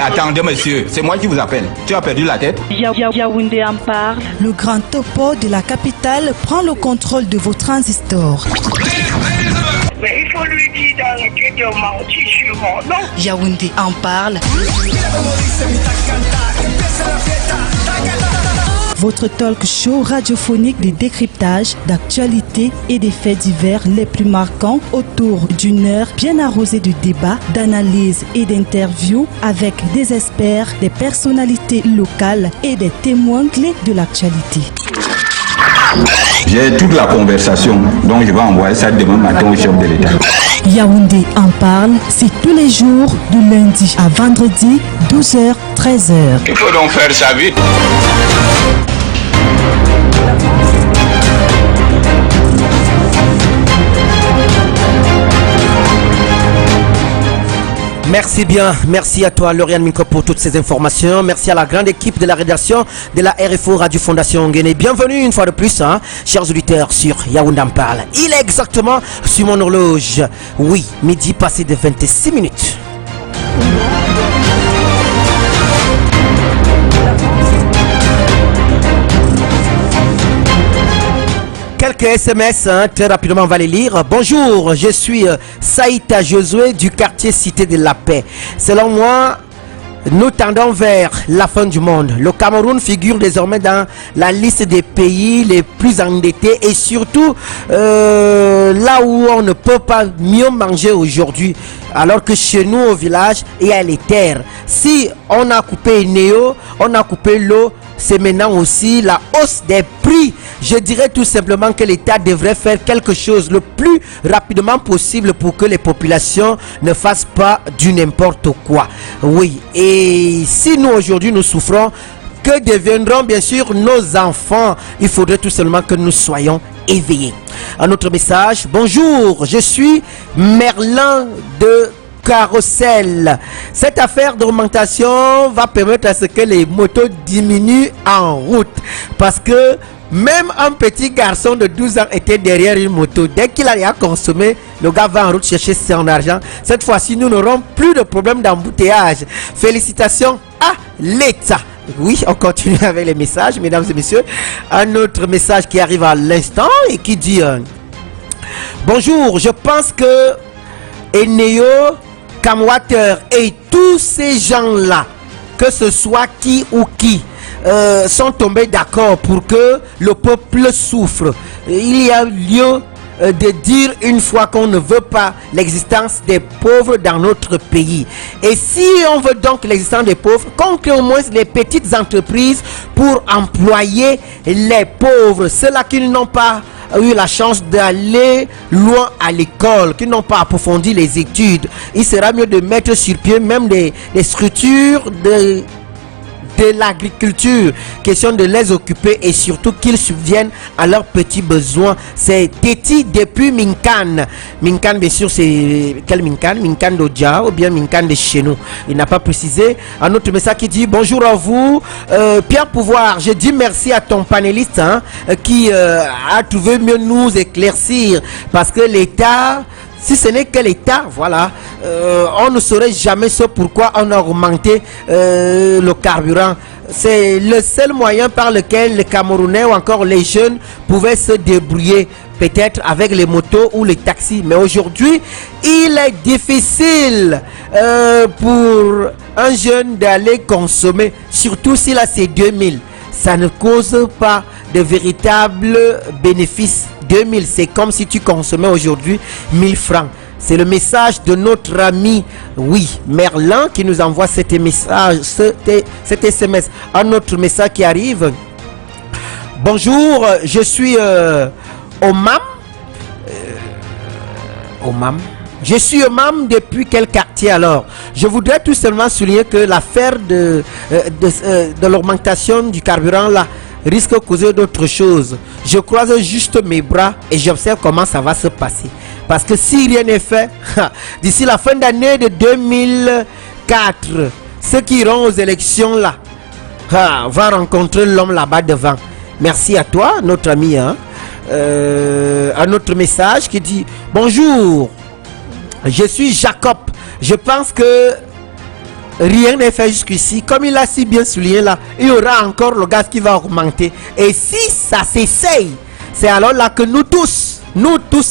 Attendez monsieur, c'est moi qui vous appelle. Tu as perdu la tête? Yaoundé en parle. Le grand topo de la capitale prend le contrôle de vos transistors. Mais il faut lui dire d'arrêter de mentir sur mon nom. Yaoundé en parle. Votre talk show radiophonique de décryptage, d'actualité et des faits divers les plus marquants autour d'une heure bien arrosée de débats, d'analyses et d'interviews avec des experts, des personnalités locales et des témoins clés de l'actualité. J'ai toute la conversation, donc je vais envoyer ça demain matin au chef de l'État. Yaoundé en parle, c'est tous les jours du lundi à vendredi, 12h, 13h. Il faut donc faire ça vite. Merci bien, merci à toi Lauriane Minko pour toutes ces informations. Merci à la grande équipe de la rédaction de la RFO Radio Fondation Guinée. Bienvenue une fois de plus, chers auditeurs sur Yaoundé en parle. Il est exactement sur mon horloge. Oui, midi passé de 26 minutes. Quelques SMS, très rapidement on va les lire. Bonjour, je suis Saïta Josué du quartier Cité de la Paix. Selon moi, nous tendons vers la fin du monde. Le Cameroun figure désormais dans la liste des pays les plus endettés et surtout là où on ne peut pas mieux manger aujourd'hui. Alors que chez nous au village, il y a les terres. Si on a coupé Néo, on a coupé l'eau, c'est maintenant aussi la hausse des prix. Je dirais tout simplement que l'État devrait faire quelque chose le plus rapidement possible pour que les populations ne fassent pas du n'importe quoi. Oui, et si nous aujourd'hui nous souffrons, que deviendront bien sûr nos enfants? Il faudrait tout simplement que nous soyons éveillés. Un autre message. Bonjour, je suis Merlin de Carrousel. Cette affaire d'augmentation va permettre à ce que les motos diminuent en route. Parce que même un petit garçon de 12 ans était derrière une moto. Dès qu'il allait à consommer, le gars va en route chercher son argent. Cette fois-ci, nous n'aurons plus de problème d'embouteillage. Félicitations à l'État. Oui, on continue avec les messages, mesdames et messieurs. Un autre message qui arrive à l'instant et qui dit bonjour, je pense que Eneo, Camwater et tous ces gens-là, que ce soit qui ou qui, sont tombés d'accord pour que le peuple souffre. Il y a lieu de dire une fois qu'on ne veut pas l'existence des pauvres dans notre pays. Et si on veut donc l'existence des pauvres, qu'on crée au moins les petites entreprises pour employer les pauvres, ceux-là qui n'ont pas eu la chance d'aller loin à l'école, qui n'ont pas approfondi les études. Il sera mieux de mettre sur pied même des structures de l'agriculture, question de les occuper et surtout qu'ils subviennent à leurs petits besoins. C'est Téti depuis Minkan. Minkan, bien sûr, c'est quel Minkan? Minkan d'Odja ou bien Minkan de chez nous. Il n'a pas précisé. Un autre message qui dit bonjour à vous. Pierre Pouvoir, je dis merci à ton panéliste qui a trouvé mieux nous éclaircir parce que l'État, si ce n'est que l'État, voilà, on ne saurait jamais ce pourquoi on a augmenté le carburant. C'est le seul moyen par lequel les Camerounais ou encore les jeunes pouvaient se débrouiller, peut-être avec les motos ou les taxis. Mais aujourd'hui, il est difficile pour un jeune d'aller consommer, surtout s'il a ses 2000. Ça ne cause pas de véritables bénéfices. 2000, c'est comme si tu consommais aujourd'hui 1000 francs. C'est le message de notre ami, oui, Merlin, qui nous envoie cet message, cet SMS. Un autre message qui arrive. Bonjour, je suis Omam. Omam. Je suis Omam depuis quel quartier alors? Je voudrais tout simplement souligner que l'affaire de l'augmentation du carburant là risque de causer d'autres choses. Je croise juste mes bras et j'observe comment ça va se passer. Parce que si rien n'est fait, d'ici la fin d'année de 2004, ceux qui iront aux élections là vont rencontrer l'homme là-bas devant. Merci à toi, notre ami. un autre message qui dit bonjour, je suis Jacob, je pense que rien n'est fait jusqu'ici. Comme il a si bien souligné là, il y aura encore le gaz qui va augmenter. Et si ça s'essaye, c'est alors là que nous tous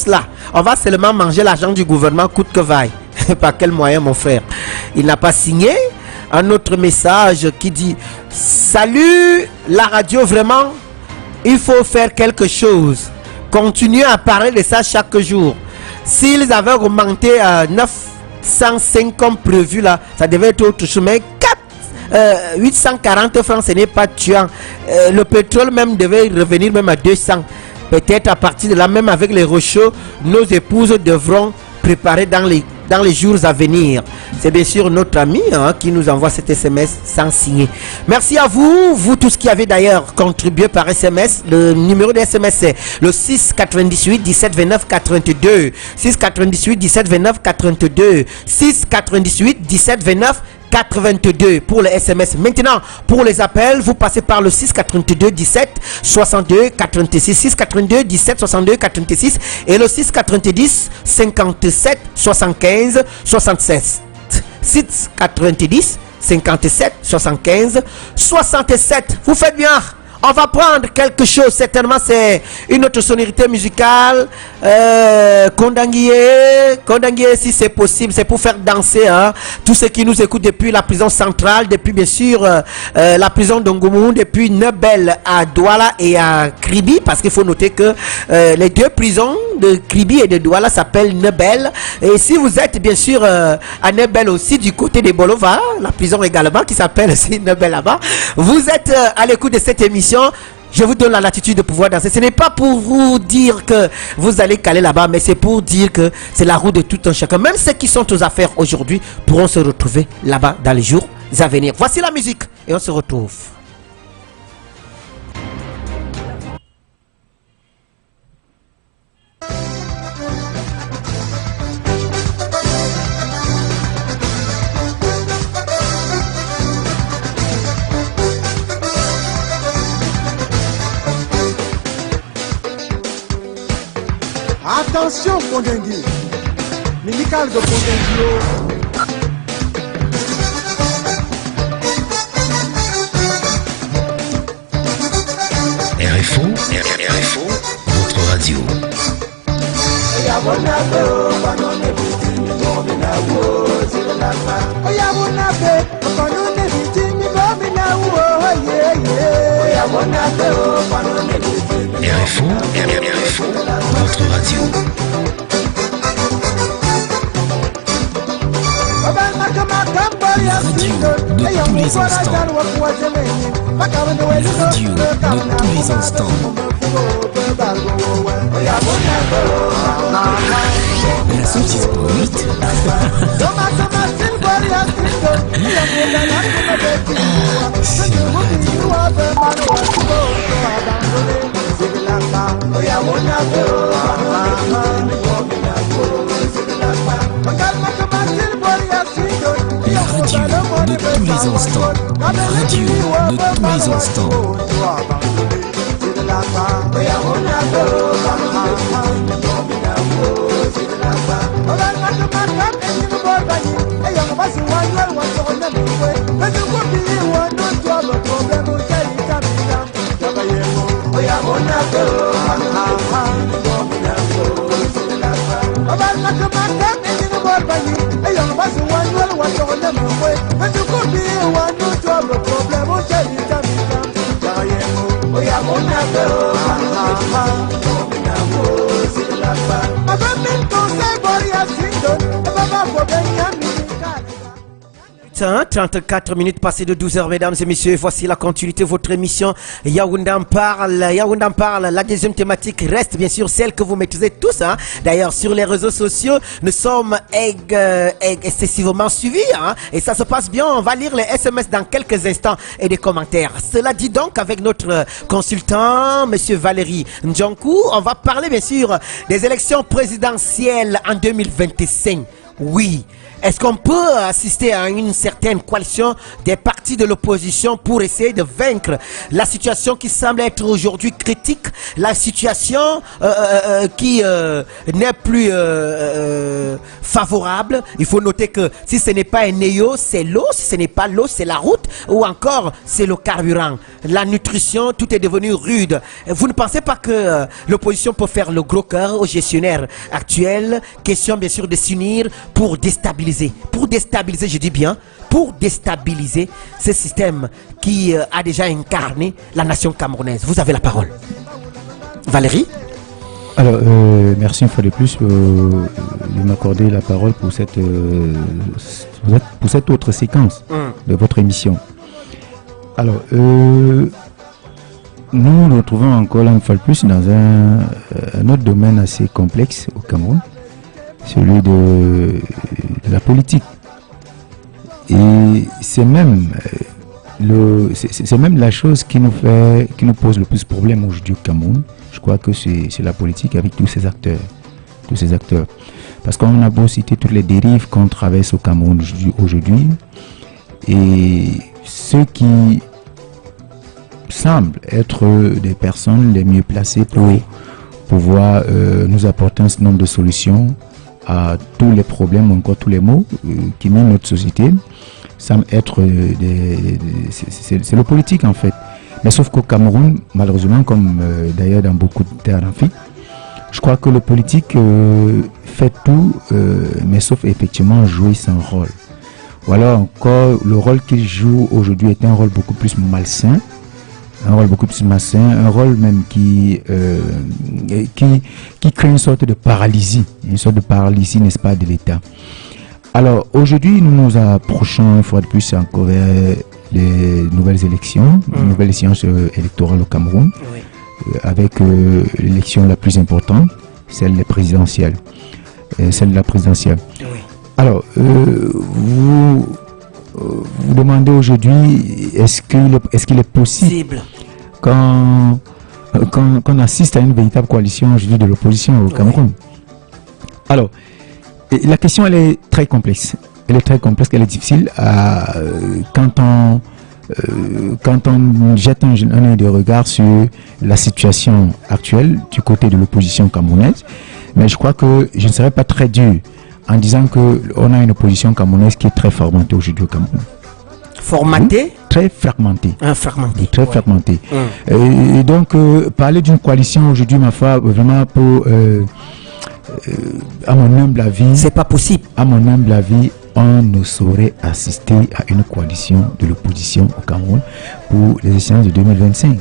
là, on va seulement manger l'argent du gouvernement coûte que vaille. Par quel moyen, mon frère? Il n'a pas signé. Un autre message qui dit salut la radio, vraiment il faut faire quelque chose, continuer à parler de ça chaque jour. S'ils avaient augmenté à 905 comme prévu là, ça devait être autre chose, mais 840 francs, ce n'est pas tuant. Le pétrole même devait revenir même à 200. Peut-être à partir de là, même avec les rechauds, nos épouses devront préparer dans les jours à venir. C'est bien sûr notre ami qui nous envoie cet SMS sans signer. Merci à vous tous qui avez d'ailleurs contribué par SMS. Le numéro de SMS c'est le 6 98 17 29 82. 6 98 17 29 82. 6 98 17 29 82 pour les SMS. Maintenant, pour les appels, vous passez par le 6 82 17 62 86, 6 82 17 62 86 et le 6 90 57 75 76. 6 90 57 75 67. Vous faites bien. On va prendre quelque chose, certainement c'est une autre sonorité musicale. Kondanguié si c'est possible, c'est pour faire danser tous ceux qui nous écoutent depuis la prison centrale, depuis bien sûr la prison d'Ongoumoun, depuis Nebel à Douala et à Kribi, parce qu'il faut noter que les deux prisons de Kribi et de Douala s'appellent Nebel. Et si vous êtes bien sûr à Nebel aussi du côté des Bolova, la prison également qui s'appelle aussi Nebel là-bas, vous êtes à l'écoute de cette émission. Je vous donne la latitude de pouvoir danser. Ce n'est pas pour vous dire que vous allez caler là-bas, mais c'est pour dire que c'est la route de tout un chacun. Même ceux qui sont aux affaires aujourd'hui pourront se retrouver là-bas dans les jours à venir. Voici la musique et on se retrouve. Attention Kondengi, Mimical de Kondengi. RFO, votre radio. RFO, votre radio. La radio de tous les instants. La radio de tous les instants. La saucisse pour 8. C'est la radio de tous les instants. La radio de tous les instants. Hein, 34 minutes passées de 12h, mesdames et messieurs. Voici la continuité de votre émission Yaoundé en parle. Yaoundé en parle. La deuxième thématique reste bien sûr celle que vous maîtrisez tous. Hein. D'ailleurs, sur les réseaux sociaux, nous sommes excessivement suivis. Hein. Et ça se passe bien. On va lire les SMS dans quelques instants et des commentaires. Cela dit donc avec notre consultant, monsieur Valérie Ndjonkou, on va parler bien sûr des élections présidentielles en 2025. Oui. Est-ce qu'on peut assister à une certaine coalition des partis de l'opposition pour essayer de vaincre la situation qui semble être aujourd'hui critique, la situation qui n'est plus favorable? Il faut noter que si ce n'est pas un néo, c'est l'eau. Si ce n'est pas l'eau, c'est la route. Ou encore, c'est le carburant. La nutrition, tout est devenu rude. Vous ne pensez pas que l'opposition peut faire le gros cœur aux gestionnaires actuels? Question bien sûr de s'unir pour déstabiliser. Pour déstabiliser, je dis bien, pour déstabiliser ce système qui a déjà incarné la nation camerounaise. Vous avez la parole. Valérie? Alors, merci une fois de plus de m'accorder la parole pour cette autre séquence de votre émission. Alors, nous nous retrouvons encore là une fois de plus dans un autre domaine assez complexe au Cameroun, celui de la politique. Et c'est même la chose qui nous pose le plus de problèmes aujourd'hui au Cameroun. Je crois que c'est la politique avec tous ces acteurs. Parce qu'on a beau citer toutes les dérives qu'on traverse au Cameroun aujourd'hui, et ceux qui semblent être des personnes les mieux placées pour pouvoir nous apporter un certain nombre de solutions à tous les problèmes ou encore tous les maux qui minent notre société, semblent être c'est le politique en fait. Mais sauf qu'au Cameroun, malheureusement, comme d'ailleurs dans beaucoup de terres d'Afrique, je crois que le politique fait tout, mais sauf effectivement jouer son rôle. Ou alors encore, le rôle qu'il joue aujourd'hui est un rôle beaucoup plus malsain, un rôle même qui crée une sorte de paralysie, n'est-ce pas, de l'État. Alors aujourd'hui, nous nous approchons une fois de plus encore vers les nouvelles élections, nouvelles échéances électorales au Cameroun, avec l'élection la plus importante, celle de la présidentielle. Alors, vous demandez aujourd'hui, est-ce qu'il est possible qu'on assiste à une véritable coalition aujourd'hui de l'opposition au Cameroun? Alors, la question elle est très complexe. Elle est difficile quand on jette un œil de regard sur la situation actuelle du côté de l'opposition camerounaise. Mais je crois que je ne serais pas très dur en disant qu'on a une opposition camerounaise qui est très fragmentée aujourd'hui au Cameroun. Formatée? Oui, très fragmentée. Très fragmentée. Et donc, parler d'une coalition aujourd'hui, ma foi, vraiment pour... à mon humble avis, c'est pas possible. À mon humble avis, on ne saurait assister à une coalition de l'opposition au Cameroun pour les échéances de 2025.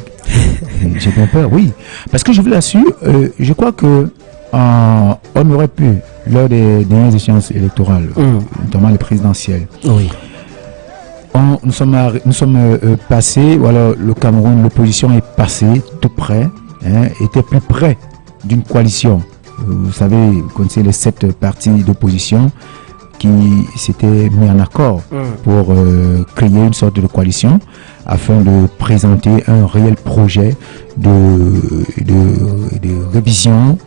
J'ai bien peur, oui. Parce que je vous l'assure, je crois que on aurait pu, lors des dernières échéances électorales, notamment les présidentielles, nous sommes passés, voilà, le Cameroun, l'opposition est passée tout près, était plus près d'une coalition. Vous savez, vous connaissez les 7 partis d'opposition qui s'étaient mis en accord pour créer une sorte de coalition afin de présenter un réel projet de révision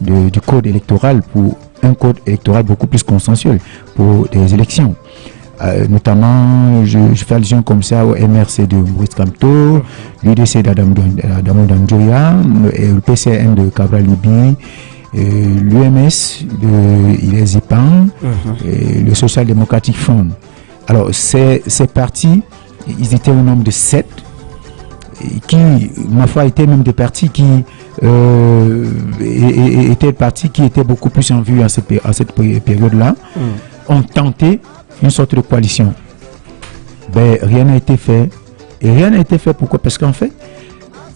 du code électoral, pour un code électoral beaucoup plus consensuel pour des élections. Notamment, je fais allusion comme ça au MRC de Maurice Kamto, l'UDC d'Adamo Danjoya, le PCN de Cabral Libi, l'UMS de Ilé Zipan, le Social Democratic Front. Alors, ces partis, ils étaient au nombre de 7, qui, ma foi, étaient même des partis qui étaient beaucoup plus en vue à cette période-là, ont tenté une sorte de coalition. Ben, rien n'a été fait. Et rien n'a été fait, pourquoi? Parce qu'en fait,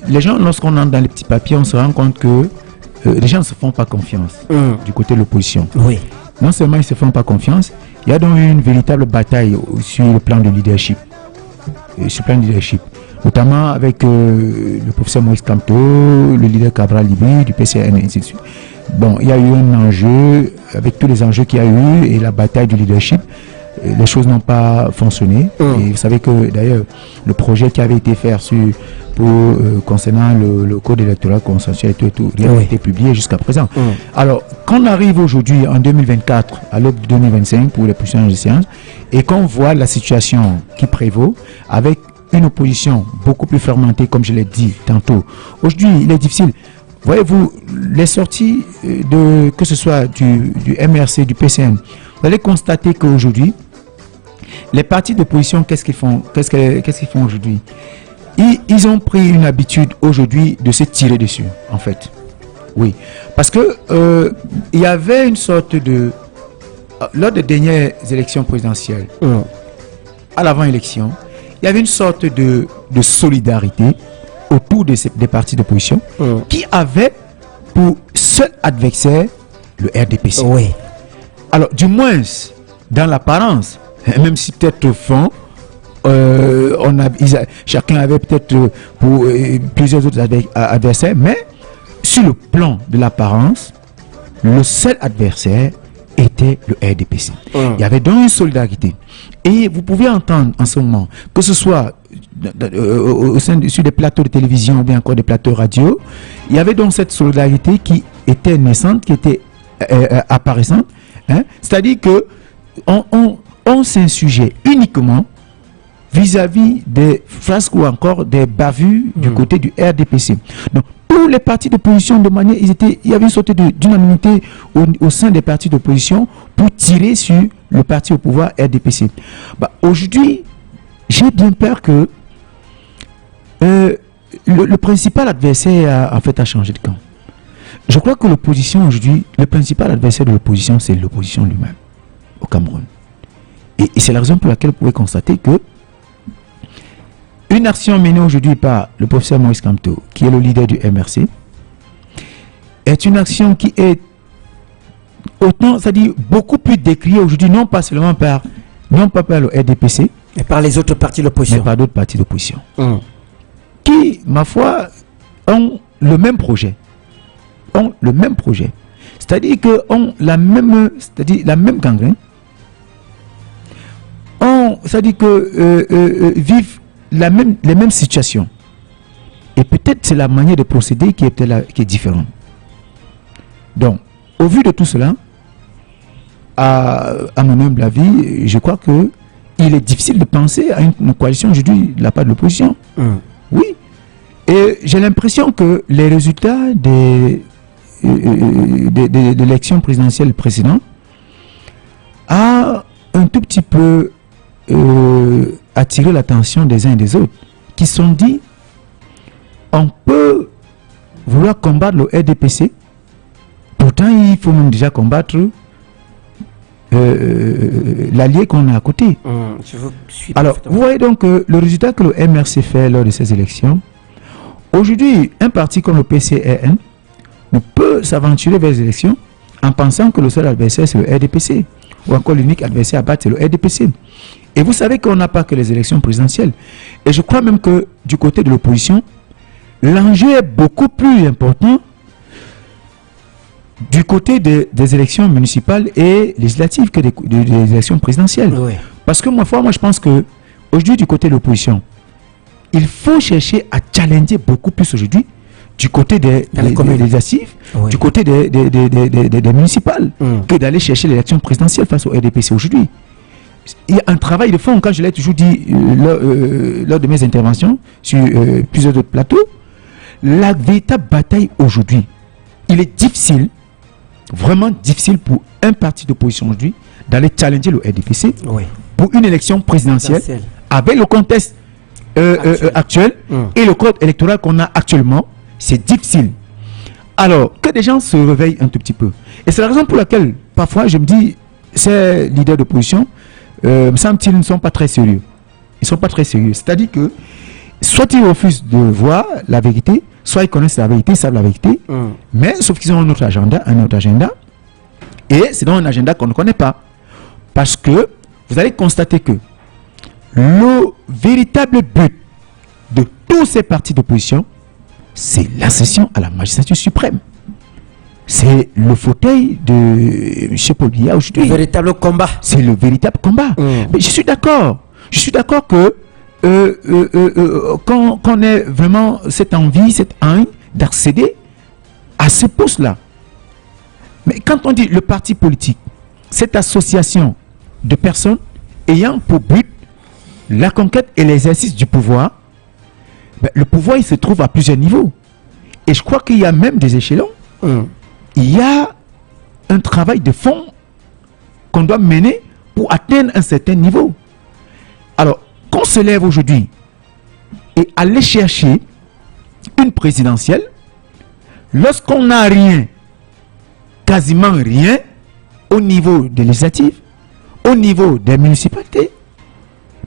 les gens, lorsqu'on entre dans les petits papiers, on se rend compte que les gens ne se font pas confiance du côté de l'opposition. Oui. Non seulement ils ne se font pas confiance, il y a donc une véritable bataille sur le plan de leadership. Notamment avec le professeur Maurice Kamto, le leader Cabral Libi, du PCN, et ainsi de suite. Bon, il y a eu un enjeu, avec tous les enjeux qu'il y a eu, et la bataille du leadership. les choses n'ont pas fonctionné. Et vous savez que d'ailleurs, le projet qui avait été fait concernant le code électoral consensuel et tout, rien n'a été publié jusqu'à présent. Alors, quand on arrive aujourd'hui en 2024, à l'aube de 2025 pour les prochaines séances, et qu'on voit la situation qui prévaut, avec une opposition beaucoup plus fermentée, comme je l'ai dit tantôt, aujourd'hui, il est difficile. Voyez-vous, les sorties que ce soit du MRC, du PCN, vous allez constater qu'aujourd'hui, les partis d'opposition, qu'est-ce qu'ils font aujourd'hui? Ils ont pris une habitude aujourd'hui de se tirer dessus, en fait. Oui. Parce que il y avait une sorte de... Lors des dernières élections présidentielles, à l'avant-élection, il y avait une sorte de solidarité autour des partis d'opposition qui avaient pour seul adversaire le RDPC. Oui. Alors, du moins, dans l'apparence, même si peut-être au fond, chacun avait peut-être pour plusieurs autres adversaires, mais sur le plan de l'apparence, le seul adversaire était le RDPC. Il y avait donc une solidarité. Et vous pouvez entendre en ce moment, que ce soit sur des plateaux de télévision ou bien encore des plateaux radio, il y avait donc cette solidarité qui était naissante, qui était apparaissante. Hein? C'est-à-dire que on s'insurgeait uniquement vis-à-vis des frasques ou encore des bavures du côté du RDPC. Donc, tous les partis d'opposition, de manière, il y avait une sorte d'unanimité au sein des partis d'opposition pour tirer sur le parti au pouvoir RDPC. Aujourd'hui, j'ai bien peur que le principal adversaire a changé de camp. Je crois que l'opposition aujourd'hui, le principal adversaire de l'opposition, c'est l'opposition lui-même au Cameroun. Et c'est la raison pour laquelle vous pouvez constater que une action menée aujourd'hui par le professeur Maurice Kamto, qui est le leader du MRC, est une action qui est autant, c'est-à-dire beaucoup plus décriée aujourd'hui, non pas seulement par le RDPC, mais par les autres partis d'opposition. Mais par d'autres partis d'opposition. Qui, ma foi, ont le même projet. C'est-à-dire qu'ils ont la même gangrène. C'est-à-dire que vivent les mêmes situations. Et peut-être c'est la manière de procéder qui est différente. Donc, au vu de tout cela, à mon humble avis, je crois que il est difficile de penser à une coalition aujourd'hui de la part de l'opposition. Oui. Et j'ai l'impression que les résultats de l'élection présidentielle précédente a un tout petit peu attiré l'attention des uns et des autres, qui se sont dit, on peut vouloir combattre le RDPC, pourtant il faut même déjà combattre l'allié qu'on a à côté. Alors, vous voyez donc le résultat que le MRC fait lors de ces élections. Aujourd'hui, un parti comme le PCRN ne peut s'aventurer vers les élections en pensant que le seul adversaire c'est le RDPC, ou encore l'unique adversaire à battre c'est le RDPC. Et vous savez qu'on n'a pas que les élections présidentielles. Et je crois même que du côté de l'opposition, l'enjeu est beaucoup plus important du côté des élections municipales et législatives que des élections présidentielles. Oui. Parce que moi je pense que aujourd'hui, du côté de l'opposition, il faut chercher à challenger beaucoup plus aujourd'hui du côté des législatives, oui, du côté des municipales, que d'aller chercher l'élection présidentielle face au RDPC aujourd'hui. Il y a un travail de fond, quand je l'ai toujours dit lors de mes interventions sur plusieurs autres plateaux, la véritable bataille aujourd'hui, il est difficile, vraiment difficile pour un parti d'opposition aujourd'hui d'aller challenger le RDPC pour une élection présidentielle avec le contexte actuel et le code électoral qu'on a actuellement. C'est difficile. Alors, que des gens se réveillent un tout petit peu. Et c'est la raison pour laquelle, parfois, je me dis, ces leaders d'opposition, me semble-t-il, ne sont pas très sérieux. Ils ne sont pas très sérieux. C'est-à-dire que, soit ils refusent de voir la vérité, soit ils connaissent la vérité, ils savent la vérité, mais sauf qu'ils ont un autre agenda, et c'est dans un agenda qu'on ne connaît pas. Parce que, vous allez constater que le véritable but de tous ces partis d'opposition, c'est l'accession à la magistrature suprême. c'est le fauteuil de M. Paul Biya aujourd'hui. Le véritable combat. C'est le véritable combat. Mais je suis d'accord. Je suis d'accord que quand on ait vraiment cette envie, cette haine d'accéder à ce poste-là. Mais quand on dit le parti politique, cette association de personnes ayant pour but la conquête et l'exercice du pouvoir, le pouvoir il se trouve à plusieurs niveaux. Et je crois qu'il y a même des échelons. Il y a un travail de fond qu'on doit mener pour atteindre un certain niveau. Alors, qu'on se lève aujourd'hui et aller chercher une présidentielle, lorsqu'on n'a rien, quasiment rien, au niveau des législatives, au niveau des municipalités,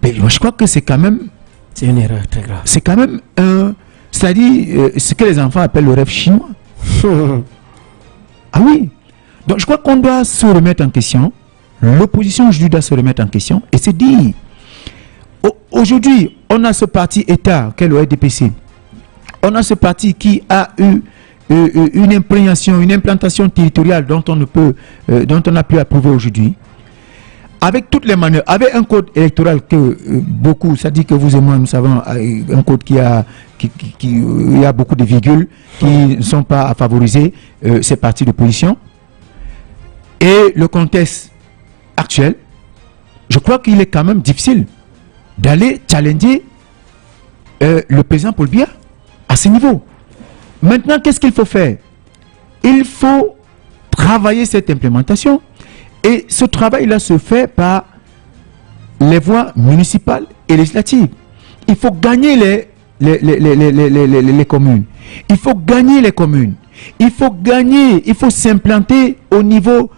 mais moi je crois que c'est quand même... C'est une erreur très grave. C'est quand même un... C'est-à-dire ce que les enfants appellent le rêve chinois. Ah oui. Donc je crois qu'on doit se remettre en question. L'opposition aujourd'hui doit se remettre en question et se dire, aujourd'hui, on a ce parti État qu'est le RDPC. On a ce parti qui a eu une implantation territoriale dont on n'a pu approuver aujourd'hui. Avec toutes les manœuvres, avec un code électoral que beaucoup, ça dit que vous et moi, nous savons, un code qui a beaucoup de virgules, qui ne sont pas à favoriser ces partis d'opposition. Et le contexte actuel, je crois qu'il est quand même difficile d'aller challenger le président Paul Biya à ce niveau. Maintenant, qu'est-ce qu'il faut faire? Il faut travailler cette implémentation. Et ce travail-là se fait par les voies municipales et législatives. Il faut gagner les communes. Il faut gagner les communes. Il faut s'implanter au niveau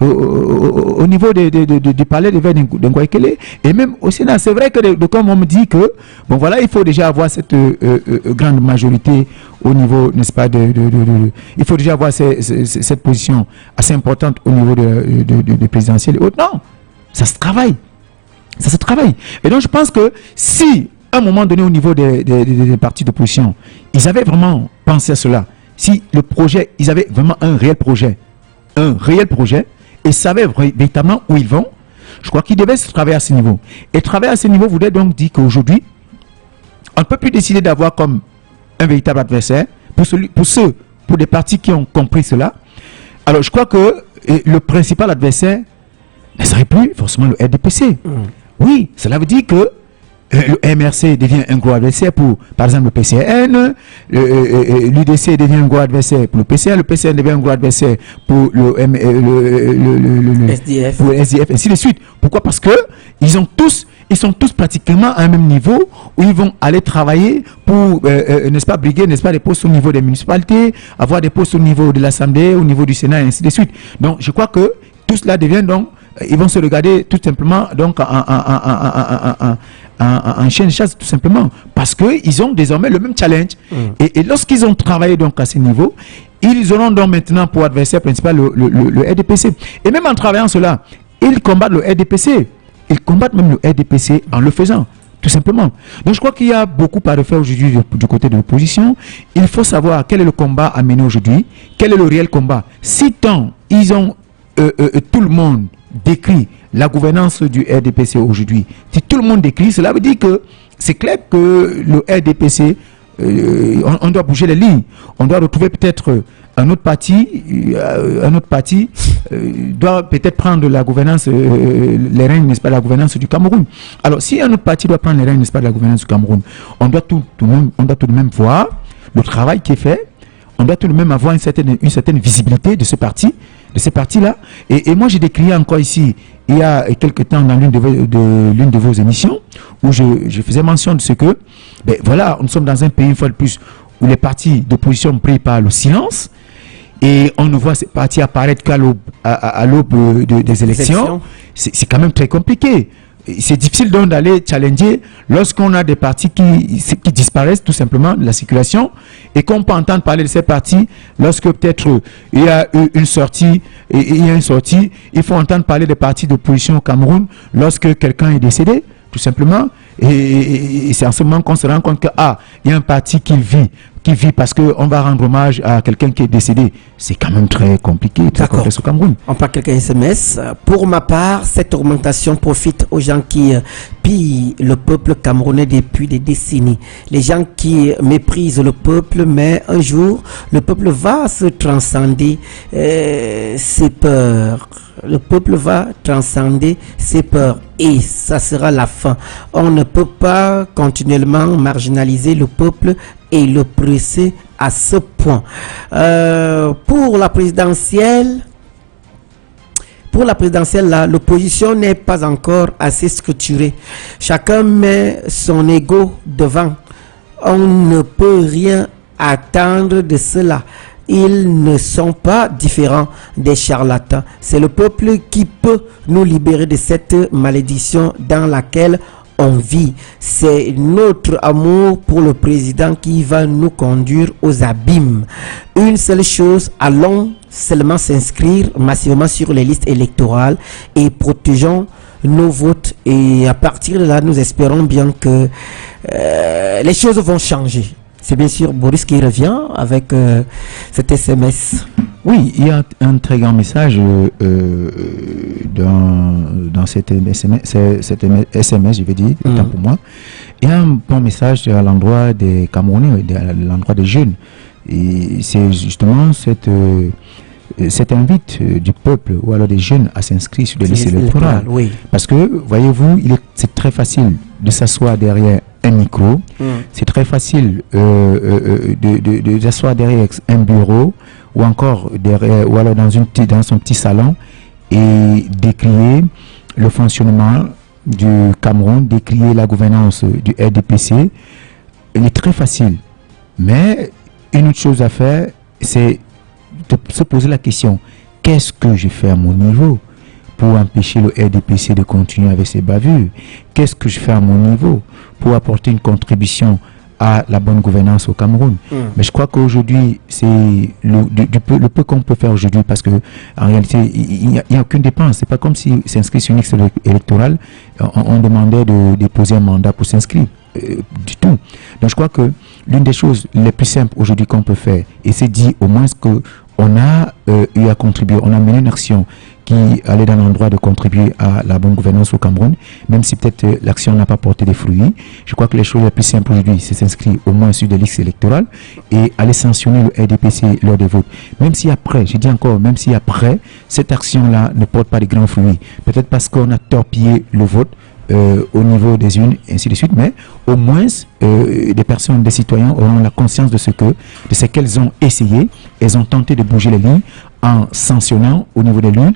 au niveau du palais de verre d'Ngouaikele et même au Sénat. C'est vrai que comme on me dit que bon voilà, il faut déjà avoir cette grande majorité au niveau, n'est-ce pas, il faut déjà avoir cette position assez importante au niveau de présidentiel et autres. Non, ça se travaille. Ça se travaille. Et donc je pense que si à un moment donné au niveau des partis d'opposition, ils avaient vraiment pensé à cela, si le projet, ils avaient vraiment un réel projet et savaient véritablement où ils vont, je crois qu'ils devaient se travailler à ce niveau. Et travailler à ce niveau voudrait donc dire qu'aujourd'hui, on ne peut plus décider d'avoir comme un véritable adversaire pour des partis qui ont compris cela. Alors je crois que le principal adversaire ne serait plus forcément le RDPC. Oui, cela veut dire que le MRC devient un gros adversaire pour, par exemple, le PCN, l'UDC devient un gros adversaire pour le PCN devient un gros adversaire pour le SDF. Pour le SDF, ainsi de suite. Pourquoi? Parce que ils sont tous pratiquement à un même niveau où ils vont aller travailler pour, n'est-ce pas, briguer, n'est-ce pas, des postes au niveau des municipalités, avoir des postes au niveau de l'Assemblée, au niveau du Sénat, et ainsi de suite. Donc, je crois que tout cela devient donc, ils vont se regarder tout simplement donc en chien de chasse, tout simplement parce qu'ils ont désormais le même challenge. Et lorsqu'ils ont travaillé donc à ce niveau, ils auront donc maintenant pour adversaire principal le RDPC. Et même en travaillant cela, ils combattent le RDPC. Ils combattent même le RDPC en le faisant, tout simplement. Donc je crois qu'il y a beaucoup à refaire aujourd'hui du côté de l'opposition. Il faut savoir quel est le combat à mener aujourd'hui, quel est le réel combat. Si tant ils ont tout le monde décrit la gouvernance du RDPC aujourd'hui, si tout le monde décrit, cela veut dire que c'est clair que le RDPC, on doit bouger les lignes. On doit retrouver peut-être un autre parti doit peut-être prendre la gouvernance, les règnes, n'est-ce pas, la gouvernance du Cameroun. Alors, si un autre parti doit prendre les règnes, n'est-ce pas, de la gouvernance du Cameroun, on doit tout de même voir le travail qui est fait. On doit tout de même avoir une certaine visibilité de ce parti, de ces partis-là. Et moi, j'ai décrit encore ici, il y a quelque temps, dans l'une de vos émissions, où je faisais mention de ce que, ben voilà, nous sommes dans un pays, une fois de plus, où les partis d'opposition brillent par le silence, et on ne voit ces partis apparaître qu'à l'aube des élections. C'est quand même très compliqué. C'est difficile donc d'aller challenger lorsqu'on a des partis qui disparaissent tout simplement de la circulation et qu'on peut entendre parler de ces partis lorsque peut-être il y a une sortie, il faut entendre parler des partis d'opposition au Cameroun lorsque quelqu'un est décédé, tout simplement. Et c'est en ce moment qu'on se rend compte que il y a un parti qui vit parce qu'on va rendre hommage à quelqu'un qui est décédé. C'est quand même très compliqué, très complexe au Cameroun. On parle quelques SMS. Pour ma part, cette augmentation profite aux gens qui pillent le peuple camerounais depuis des décennies. Les gens qui méprisent le peuple, mais un jour, le peuple va se transcender ses peurs. Le peuple va transcender ses peurs et ça sera la fin. On ne peut pas continuellement marginaliser le peuple et le presser à ce point. Pour la présidentielle, là, l'opposition n'est pas encore assez structurée. Chacun met son ego devant. On ne peut rien attendre de cela. Ils ne sont pas différents des charlatans. C'est le peuple qui peut nous libérer de cette malédiction dans laquelle on vit. C'est notre amour pour le président qui va nous conduire aux abîmes. Une seule chose, allons seulement s'inscrire massivement sur les listes électorales et protégeons nos votes. Et à partir de là, nous espérons bien que les choses vont changer. C'est bien sûr Boris qui revient avec cet SMS. Oui, il y a un très grand message dans cet SMS, je vais dire, autant pour moi. Il y a un bon message à l'endroit des Camerounais, à l'endroit des jeunes. Et c'est justement cette invite du peuple ou alors des jeunes à s'inscrire sur des listes électorales. Oui. Parce que, voyez-vous, c'est très facile de s'asseoir derrière un micro, c'est très facile de s'asseoir derrière un bureau ou encore derrière, ou alors dans son petit salon et décrier le fonctionnement du Cameroun, décrier la gouvernance du RDPC. Il est très facile. Mais une autre chose à faire, c'est de se poser la question, qu'est-ce que je fais à mon niveau pour empêcher le RDPC de continuer avec ses bavures? Qu'est-ce que je fais à mon niveau pour apporter une contribution à la bonne gouvernance au Cameroun? Mais je crois qu'aujourd'hui, c'est le peu qu'on peut faire aujourd'hui, parce que en réalité, il n'y a aucune dépense. C'est pas comme si s'inscrit sur une liste électorale, on demandait de déposer un mandat pour s'inscrire. Du tout. Donc je crois que l'une des choses les plus simples aujourd'hui qu'on peut faire, et c'est dit au moins que on a eu à contribuer, on a mené une action qui allait dans l'endroit de contribuer à la bonne gouvernance au Cameroun, même si peut-être l'action n'a pas porté des fruits. Je crois que les choses les plus simples aujourd'hui, c'est s'inscrire au moins sur des listes électorales et aller sanctionner le RDPC lors des votes. Même si après, je dis encore, même si après, cette action-là ne porte pas de grands fruits, peut-être parce qu'on a torpillé le vote, au niveau des unes, et ainsi de suite, mais au moins des personnes, des citoyens auront la conscience de ce qu'elles ont essayé. Elles ont tenté de bouger les lignes en sanctionnant au niveau des lunes,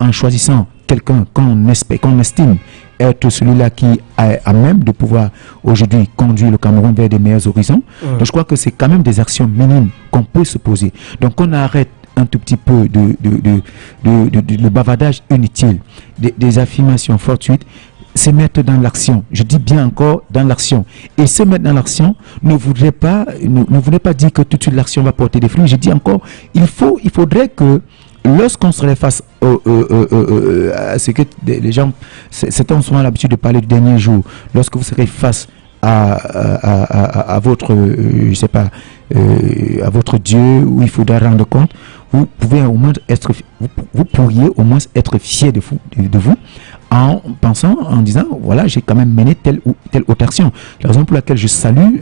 en choisissant quelqu'un qu'on estime être celui-là qui est à même de pouvoir aujourd'hui conduire le Cameroun vers des meilleurs horizons. Donc je crois que c'est quand même des actions minimes qu'on peut se poser. Donc on arrête un tout petit peu de bavardage inutile, des affirmations fortuites, se mettre dans l'action. Je dis bien encore dans l'action. Et se mettre dans l'action ne voudrait pas dire que tout de suite l'action va porter des fruits. Je dis encore, il faudrait que lorsqu'on serait face à ce que les gens, certains ont souvent l'habitude de parler du dernier jour, lorsque vous serez face à votre, je sais pas, à votre Dieu, où il faudra rendre compte, vous pourriez au moins être fier de vous, en pensant, en disant, voilà, j'ai quand même mené telle ou telle autre action. La raison pour laquelle je salue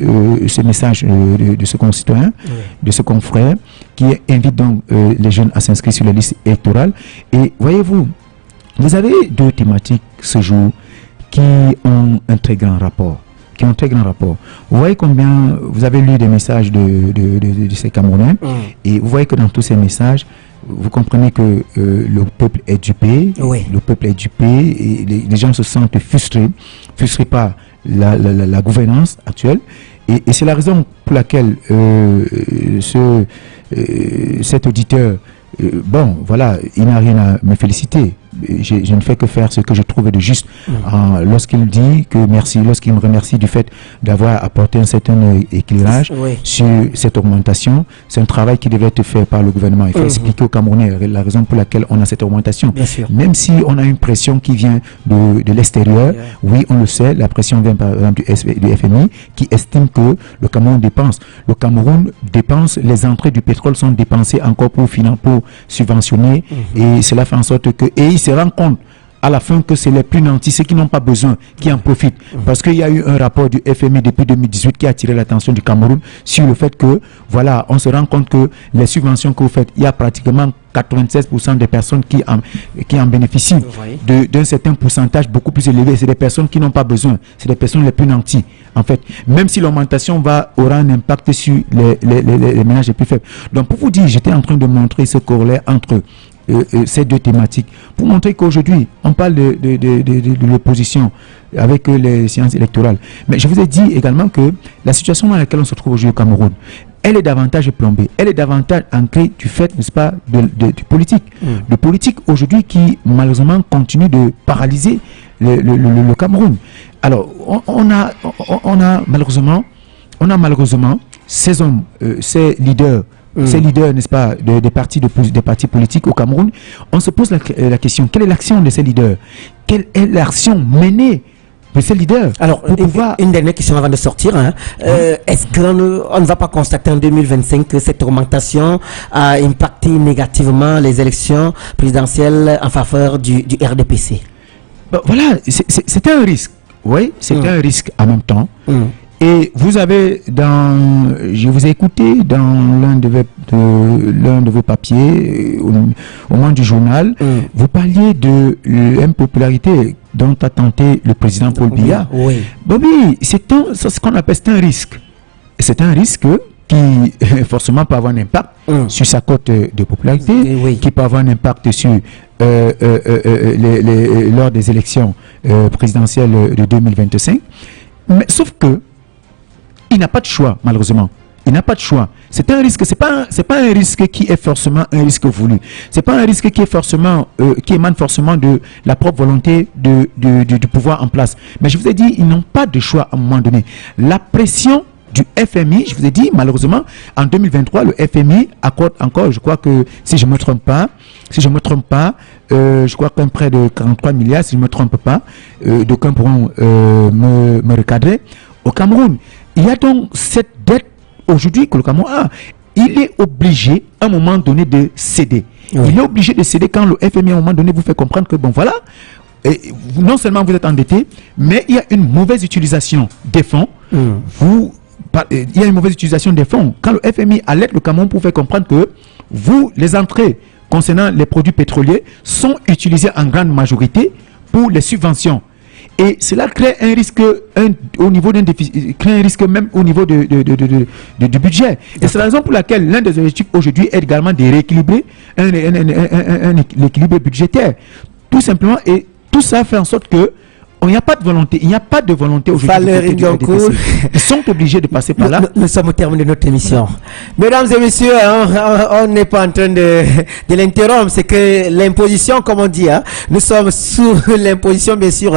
ce message de ce concitoyen, de ce confrère, qui invite donc les jeunes à s'inscrire sur les listes électorales. Et voyez-vous, vous avez deux thématiques ce jour qui ont un très grand rapport. Vous voyez combien vous avez lu des messages de ces Camerounais, et vous voyez que dans tous ces messages, vous comprenez que le peuple est dupé, et les gens se sentent frustrés par la gouvernance actuelle, et c'est la raison pour laquelle cet auditeur, bon, voilà, il n'a rien à me féliciter. je ne fais que faire ce que je trouve de juste. Lorsqu'il dit que merci, lorsqu'il me remercie du fait d'avoir apporté un certain éclairage sur cette augmentation, c'est un travail qui devait être fait par le gouvernement. Il faut expliquer aux Camerounais la raison pour laquelle on a cette augmentation. Même si on a une pression qui vient de l'extérieur, oui, on le sait, la pression vient par exemple du FMI qui estime que le Cameroun dépense. Le Cameroun dépense, les entrées du pétrole sont dépensées encore pour subventionner et cela fait en sorte que, et il se rend compte à la fin que c'est les plus nantis, ceux qui n'ont pas besoin, qui en profitent. Parce qu'il y a eu un rapport du FMI depuis 2018 qui a attiré l'attention du Cameroun sur le fait que, voilà, on se rend compte que les subventions que vous faites, il y a pratiquement 96% des personnes qui en bénéficient d'un certain pourcentage beaucoup plus élevé. C'est des personnes qui n'ont pas besoin. C'est des personnes les plus nantis, en fait. Même si l'augmentation aura un impact sur les ménages les plus faibles. Donc, pour vous dire, j'étais en train de montrer ce corollaire entre ces deux thématiques pour montrer qu'aujourd'hui on parle de l'opposition avec les séances électorales, mais je vous ai dit également que la situation dans laquelle on se trouve aujourd'hui au Cameroun, elle est davantage plombée, elle est davantage ancrée du fait, n'est-ce pas, du politique. Le politique aujourd'hui qui malheureusement continue de paralyser le Cameroun. Alors on a malheureusement ces hommes, ces leaders, n'est-ce pas, des partis politiques au Cameroun. On se pose la question, quelle est l'action de ces leaders? Quelle est l'action menée de ces leaders? Alors, une dernière question avant de sortir. Est-ce qu'on ne va pas constater en 2025 que cette augmentation a impacté négativement les élections présidentielles en faveur du RDPC? Voilà, c'est un risque. Oui, c'est un risque en même temps. Et vous avez je vous ai écouté dans l'un de vos papiers, au moment du journal, vous parliez de l'impopularité dont a tenté le président Paul Biya. Bobby, c'est ce qu'on appelle, c'est un risque. C'est un risque qui forcément peut avoir un impact sur sa cote de popularité, qui peut avoir un impact sur lors des élections présidentielles de 2025. Mais sauf que il n'a pas de choix, malheureusement. Il n'a pas de choix. C'est un risque. C'est pas un risque qui est forcément un risque voulu. C'est pas un risque qui est forcément, qui émane forcément de la propre volonté du pouvoir en place. Mais je vous ai dit, ils n'ont pas de choix à un moment donné. La pression du FMI, je vous ai dit, malheureusement, en 2023, le FMI accorde encore, je crois que, si je ne me trompe pas, je crois qu'un prêt de 43 milliards, si je ne me trompe pas, d'aucuns pourront me recadrer, au Cameroun. Il y a donc cette dette aujourd'hui que le Cameroun a. Il est obligé à un moment donné de céder. Il est obligé de céder quand le FMI à un moment donné vous fait comprendre que bon voilà, non seulement vous êtes endetté, mais il y a une mauvaise utilisation des fonds. Il y a une mauvaise utilisation des fonds. Quand le FMI alerte le Cameroun pour faire comprendre que les entrées concernant les produits pétroliers sont utilisées en grande majorité pour les subventions. Et cela crée un risque au niveau d'un déficit, crée un risque même au niveau du budget. Et c'est la raison pour laquelle l'un des objectifs aujourd'hui est également de rééquilibrer l'équilibre budgétaire. Tout simplement, et tout ça fait en sorte que il n'y a pas de volonté. Il n'y a pas de volonté aujourd'hui. Ils sont obligés de passer par là. Nous sommes au terme de notre émission. Mesdames et messieurs, on n'est pas en train de l'interrompre. C'est que l'imposition, comme on dit, nous sommes sous l'imposition, bien sûr.